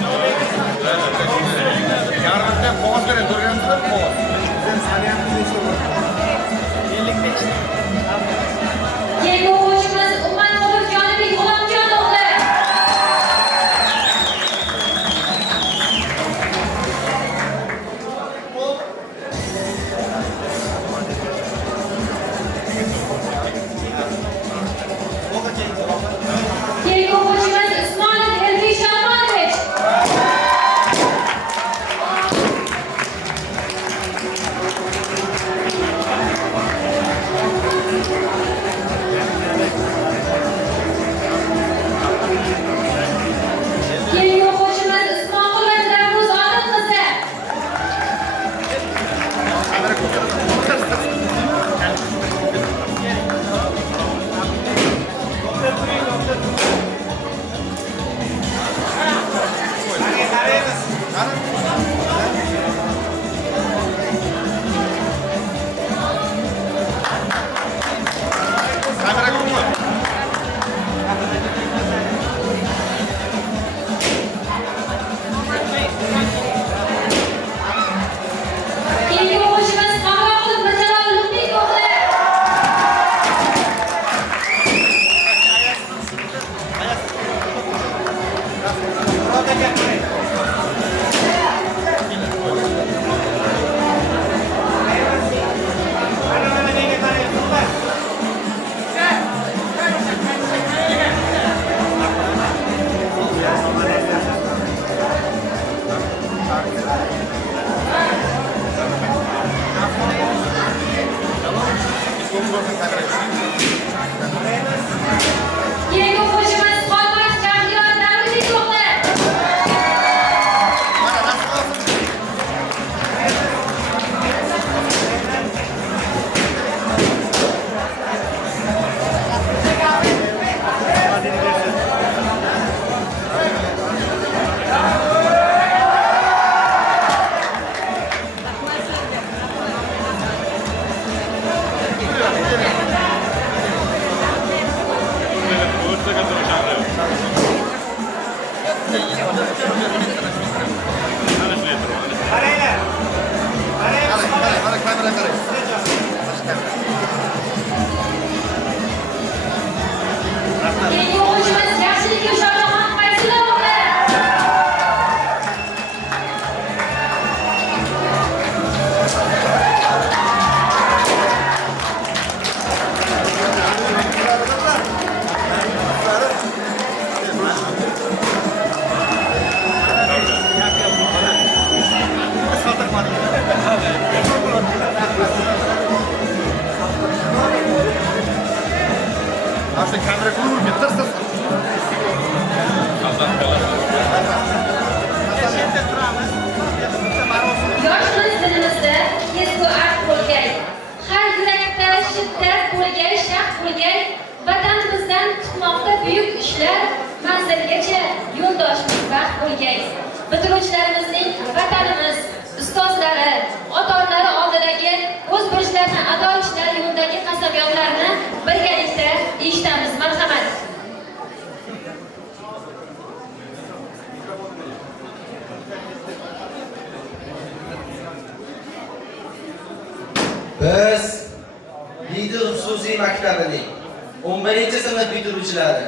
Keyingi o'quvchimiz Xolmas Jahliyor Davriddin o'g'li. Keyingi o'quvchimiz Yaxshilik Yushonaxon Fayzullo o'g'li. Yoshimiz dilimizda ezgu art bo'lgay, har yurakda shiddat bo'lgay, shaq bo'lgay, vatanimizdan kutmoqda buyuk ishlar, manzilgacha yo'ldoshimiz baxt bo'lgay. Bitiruvchilarimizning vatanimiz, ustozlari, ota-onalari oldidagi o'z burchlarini ado etishlari yo'lidagi qasamyodlarni birgalikda eshitamiz. Marhamat. Biz Lidl xususiy maktabining 11-sinf bitiruvchilari,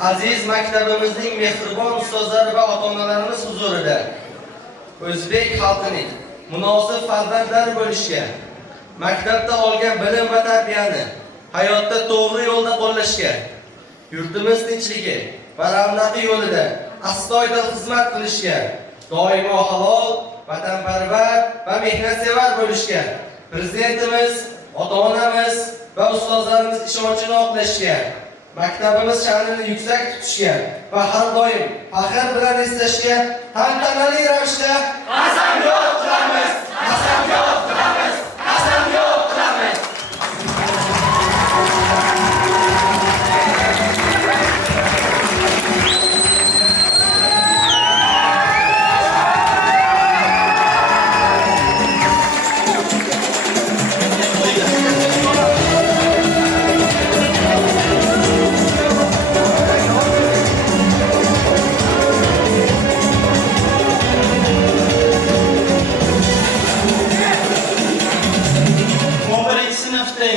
aziz maktabimizning mehribon ustozlari va ota-onalarimiz huzurida o'zbek xalqining munosib farzandlari bo'lishga, maktabda olgan bilim va tarbiyani hayotda to'g'ri yo'lda qo'llashga, yurtimiz tinchligi va ravnaqi yo'lida astoydil xizmat qilishga, doimo halol, vatanparvar va mehnatsevar bo'lishga, Prezidentimiz, ota-onamiz va ustozlarimiz ishonchini oqlashga, maktabimiz sha'nini yuksak tutishga va har doim faxr bilan eslashga tantanali ravishda qasamyod qilamiz, qasamyod qilamiz, qasamyod qilamiz.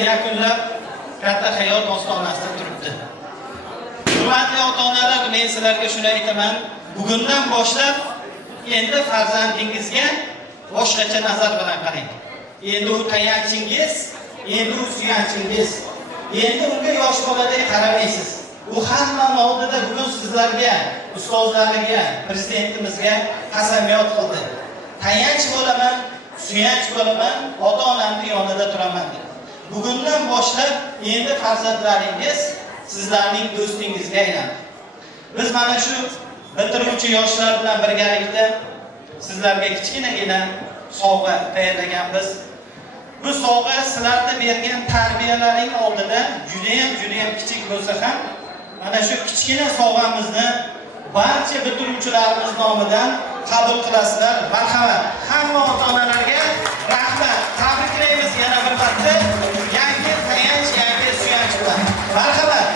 yakunlab katta hayot ostonasida turibdi. Hurmatli ota-onalar, men sizlarga shuni aytaman. Bugundan boshlab endi farzandingizga boshqacha nazar bilan qarang. Endi u tayanchingiz, endi u suyanchingiz. Endi unga yosh boladek qaramaysiz. U hamma oldida bugun sizlarga, ustozlarga, prezidentimizga qasamyod qildi. Tayanch bo'laman, suyanch bo'laman, ota-onamning yonida turaman dedi. Bugundan boshlab endi farzandlaringiz sizlarning do'stingizga aylandi. Biz mana shu bitiruvchi yoshlar bilan birgalikda sizlarga kichkinagina sovg'a tayyorlaganmiz. Bu sovg'a sizlarga bergan tarbiyalaring oldida juda ham kichik bo'lsa ham, mana shu kichkina sovg'amizni barcha bitiruvchilarimiz nomidan qabul qilasizlar. Marhamat. Hamma ota-onalarga rahmat. Tabriklaymiz yana bir marta. Yangi tayanch, yangi suyanch bilan. Marhamat.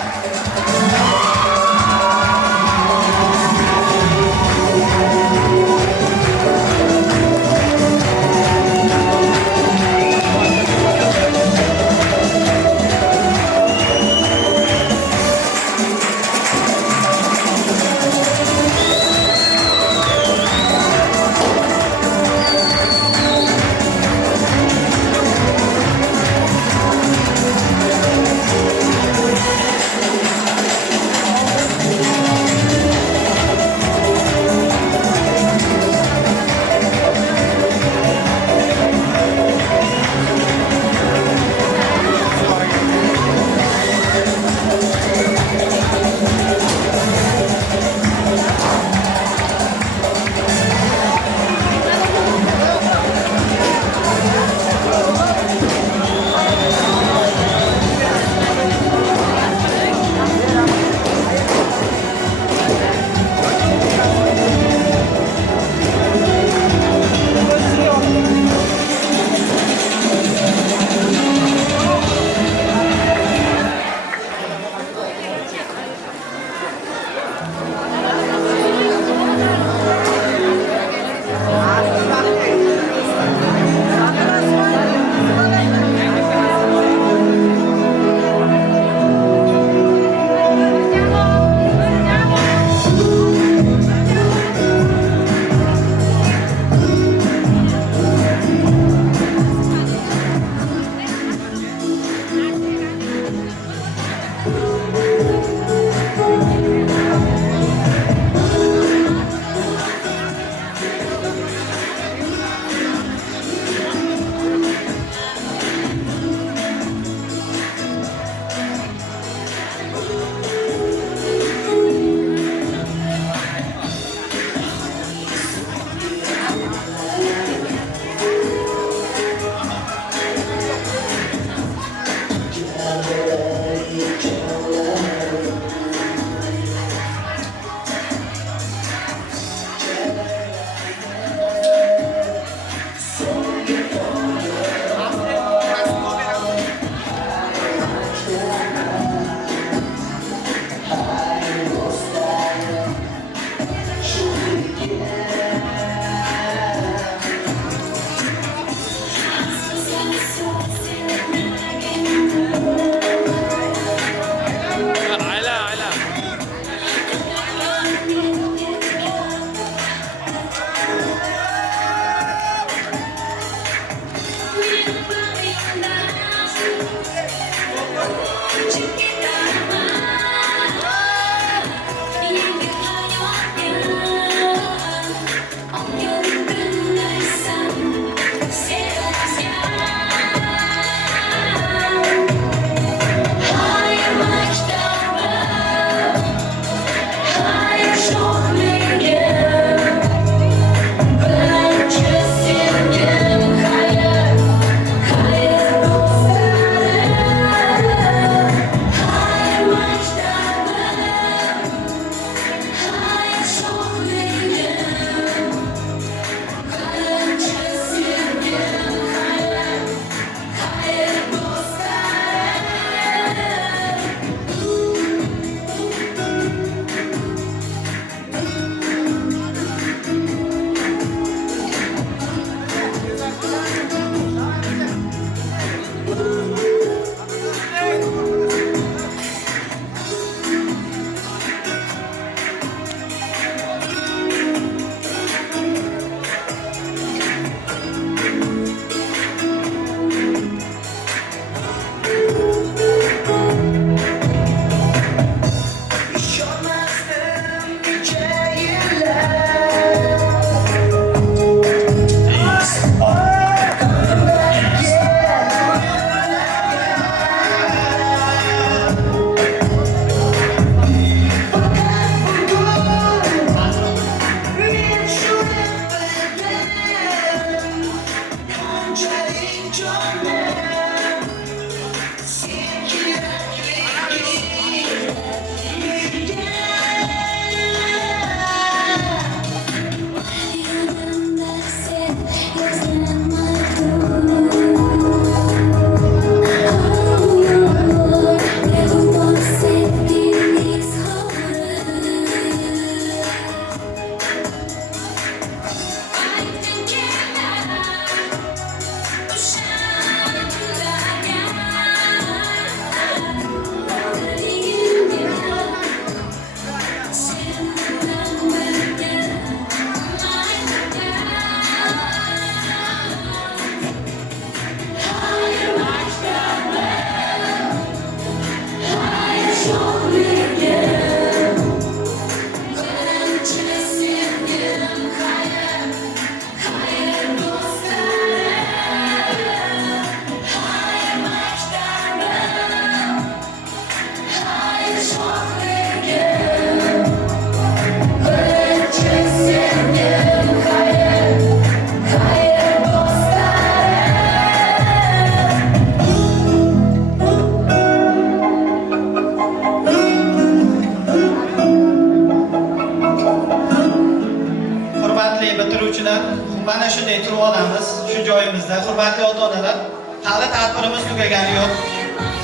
mana shunday turib olamiz shu joyimizda. Hurmatli ota-onalar, hali tadbirimiz tugagani yo'q.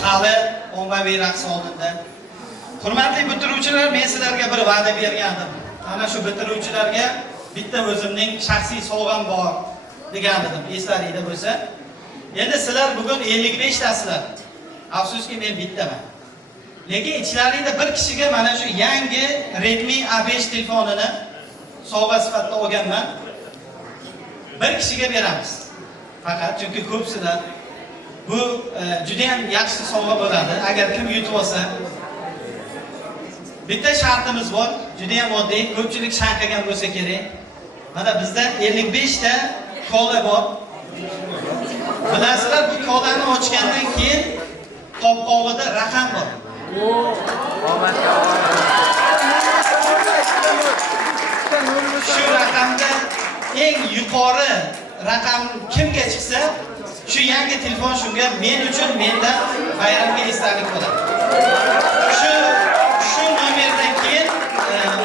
Hali ommaviy raqs oldinda. Hurmatli bitiruvchilar, men sizlarga bir va'da bergandim. Mana shu bitiruvchilarga bitta o'zimning shaxsiy sovg'am bor degandim, eslaringizda bo'lsa. Endi sizlar bugun 55 tasizlar. Afsuski men bittaman. Lekin ichlaringda bir kishiga mana shu yangi Redmi A5 telefonini sovg'a sifatida olganman. Bir kishiga beramiz. Faqat chunki ko'psizlar bu juda ham yaxshi sovg'a bo'ladi. Agar kim yutib olsa, bitta shartimiz bor, juda ham oddiy, ko'pchilik shanqagan bo'lsa kerak. Mana bizda 55 ta kola bor. Bilasizlar, bu kolani ochgandan keyin qopqog'ida raqam bor. Shu raqamda eng yuqori raqam kimga chiqsa, shu yangi telefon shunga men uchun mendan bayramga esdalik bo'ladi. Shu nomerdan keyin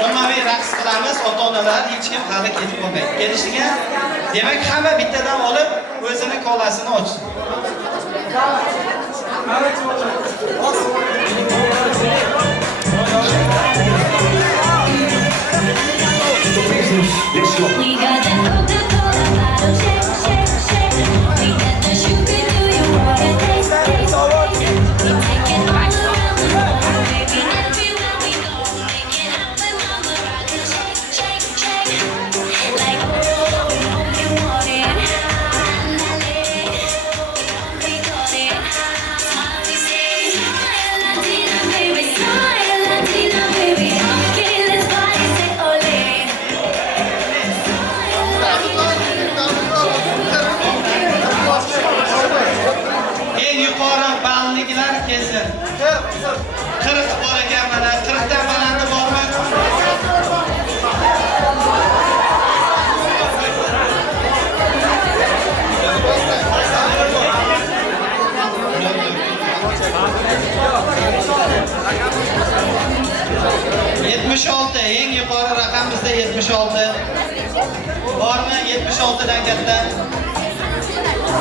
ommaviy raqs qilamiz, ota-onalar hech kim hali ketib qolmaydi. Kelishiga, demak hamma bittadan olib o'zini kolasini ochsin. We got that Coca-Cola bottle, shake, shake, shake. We got the sugar, do you wanna taste, taste, taste? We take it all around the world, baby, everywhere we go. Make it happen, mama, rock it, shake, shake, shake. Like, oh, you want it, we got it. We say, smile, Latina, baby, smile, Latina, baby. Okay, let's party, say, ole. Eng yuqori balligilar kelsin. 40 bor ekan mana, 40 dan balandi bormi? Eng yuqori raqam bizda 76. Bormi 76 dan katta?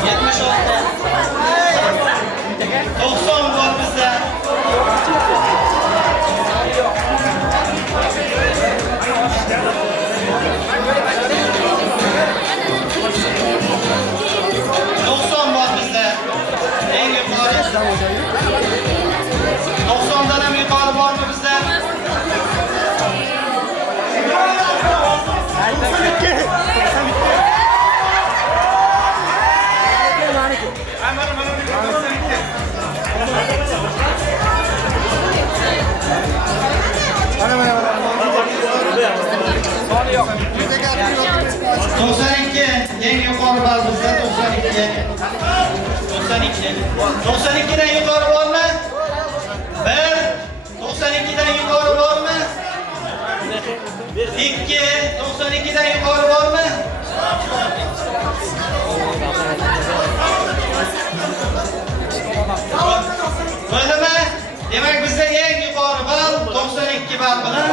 76. 90 bor bizda. Eng yuqori 90 dan ham yuqori bormi bizda? 92 eng yuqori ball bizda 92. 92 dan yuqori bormi? 1 92 dan yuqori bormi? 2 92 dan yuqori bormi? Bo'ldimi? Demak bizda eng yuqori ball 92 ball bilan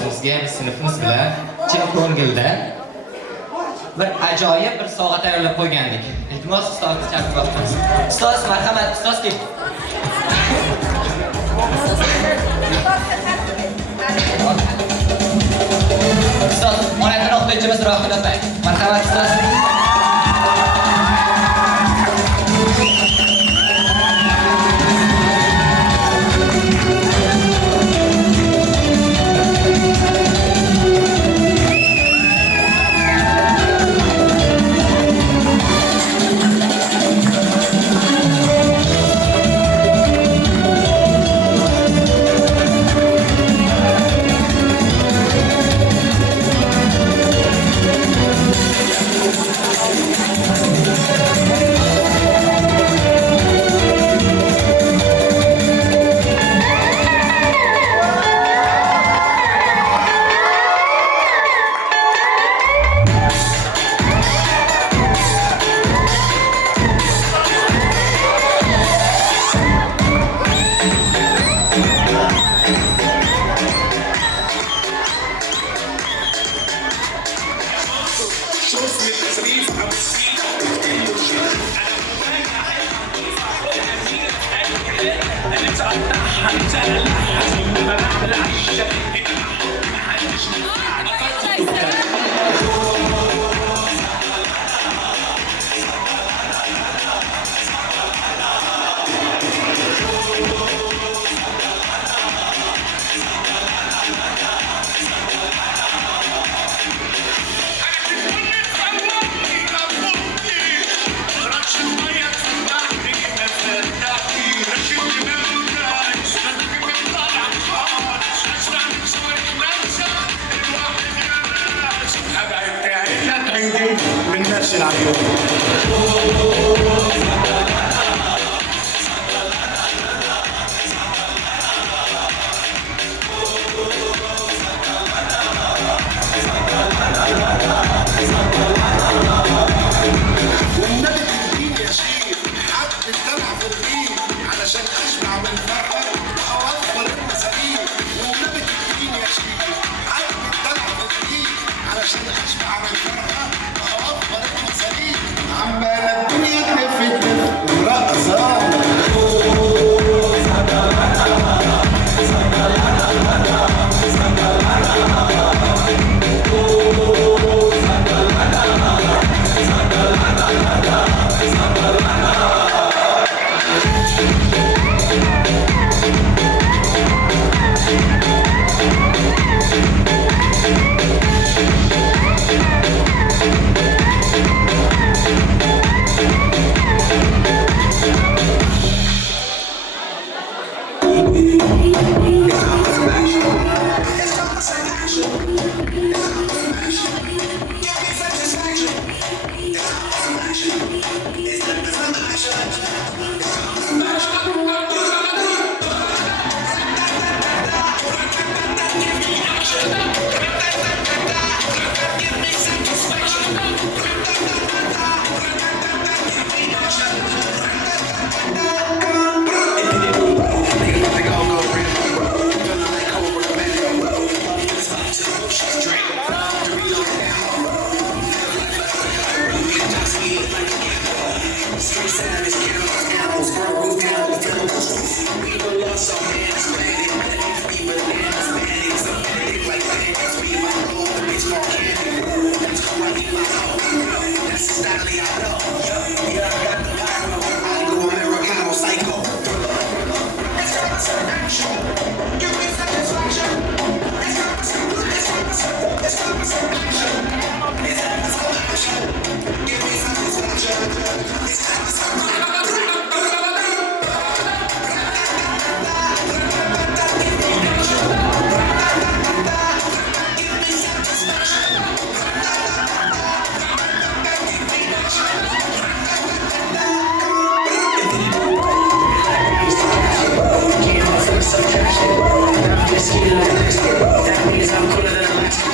Ustozimizga sinfimiz bilan chin ko'ngildan bir ajoyib bir sovg'a tayyorlab qo'ygandik. Iltimos ustozni chaqirmoqchimiz. Ustoz, marhamat, ustoz kel. Ustoz, ona tin o'qituvchimiz Rohil opay. Marhamat, ustoz. من نفس العيون. والنبي الدين يا شيخ حد الدمع في الدين علشان اشبع من فرحه واوفر المساكين. والنبي الدين يا شيخ حد الدمع في الدين علشان اشبع من فرحه واوفر المساكين. عمال الدنيا تلف let's get it. That means I'm cooler than Alaska.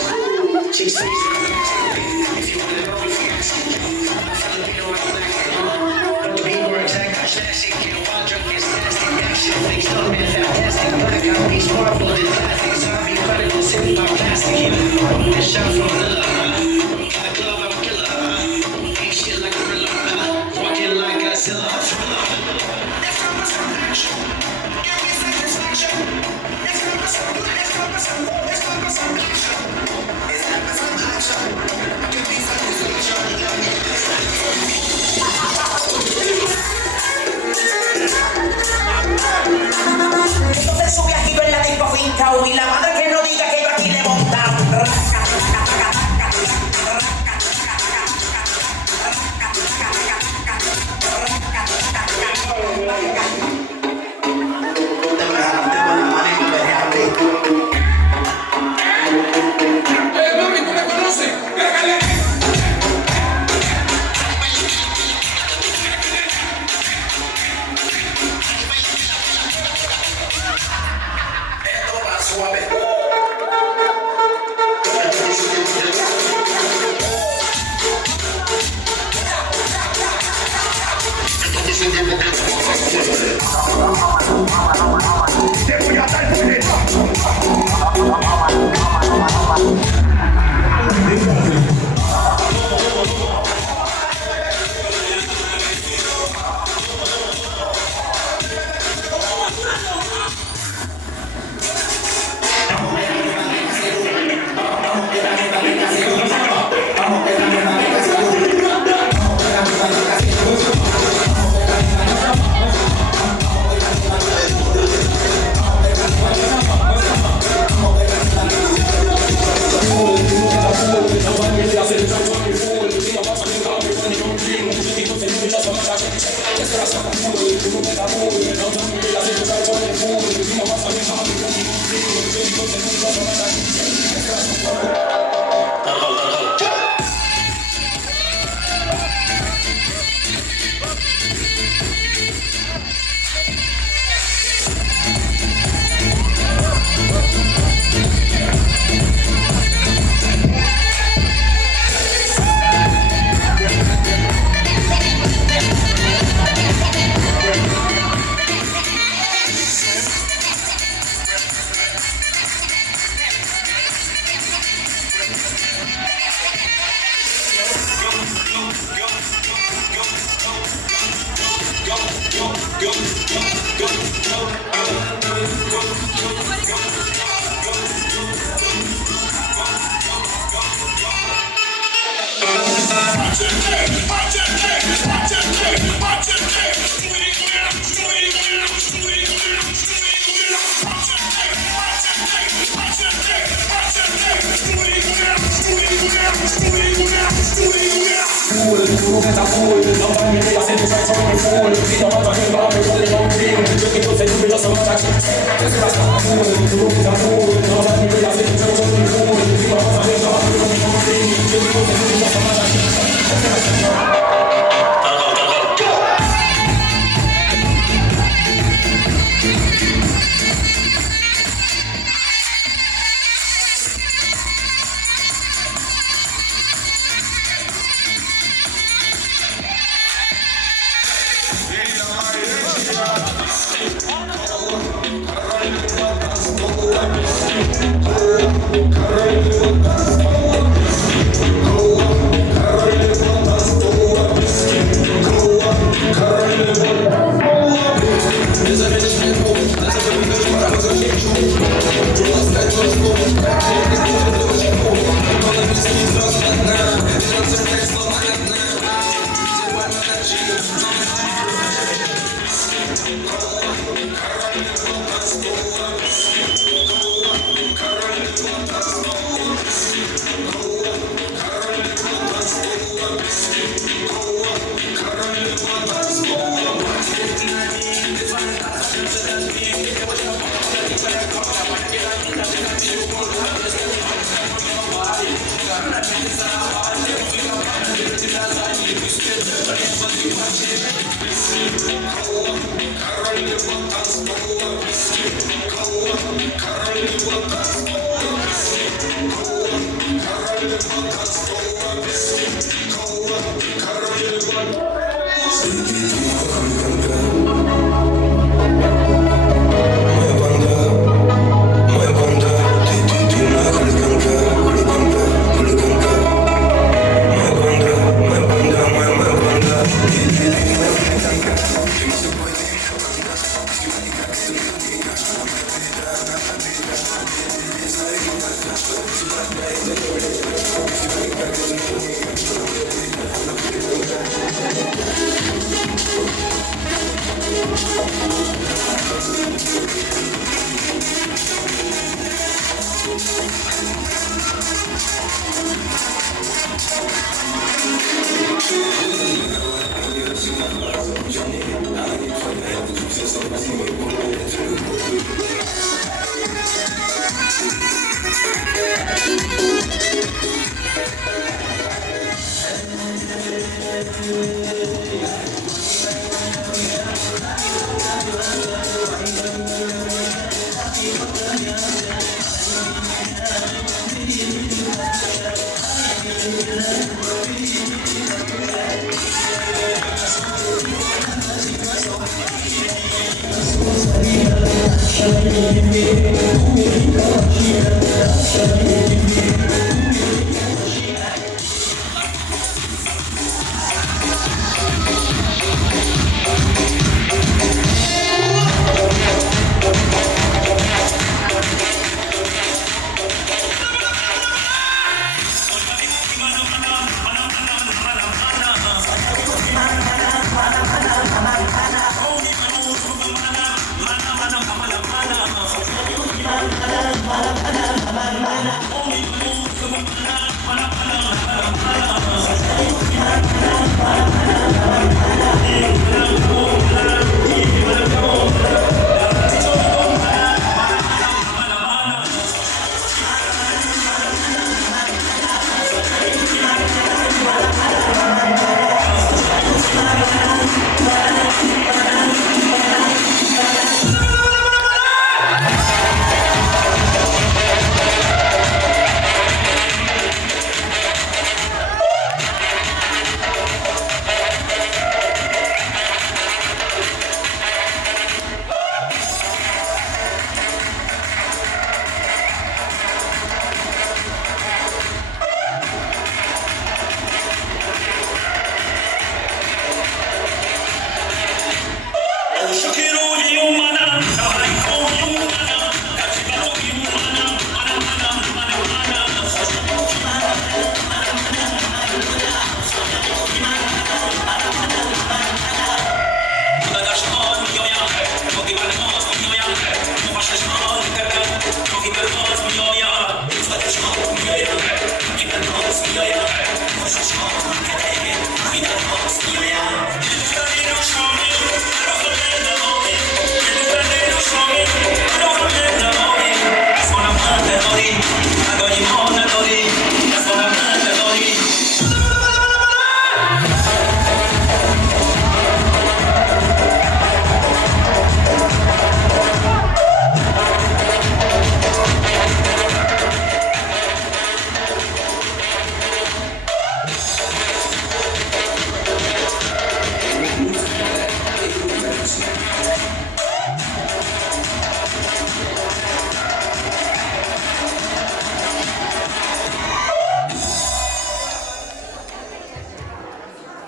Chicks say if you wanna know me fast, I'm Filipino, I'm black. Be more exact, I classic, get wild, drunk, get nasty. Action, fixed up, man, fantastic. Black out, be sparkle, then plastic. Zombie, incredible, city, my plastic. This shot from Manila. Got a glove, I'm a killer. Ain't shit like a gorilla. Walking like Godzilla. Let's go for some action. Give me satisfaction. Let's go for some action. Let's go for some action. Let's go for some action. Give me satisfaction. Entonces sube aquí en la tipo finca y la madre que no diga que yo aquí le he montado.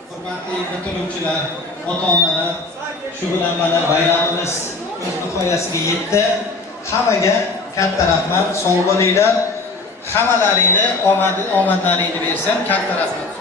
Hurmatli bitiruvchilar, ota-onalar, shu bilan mana bayramimiz o'z nihoyasiga yetdi. Hammaga katta rahmat, sog' bo'linglar. Hammalaringni omadlaringni bersam katta rahmat.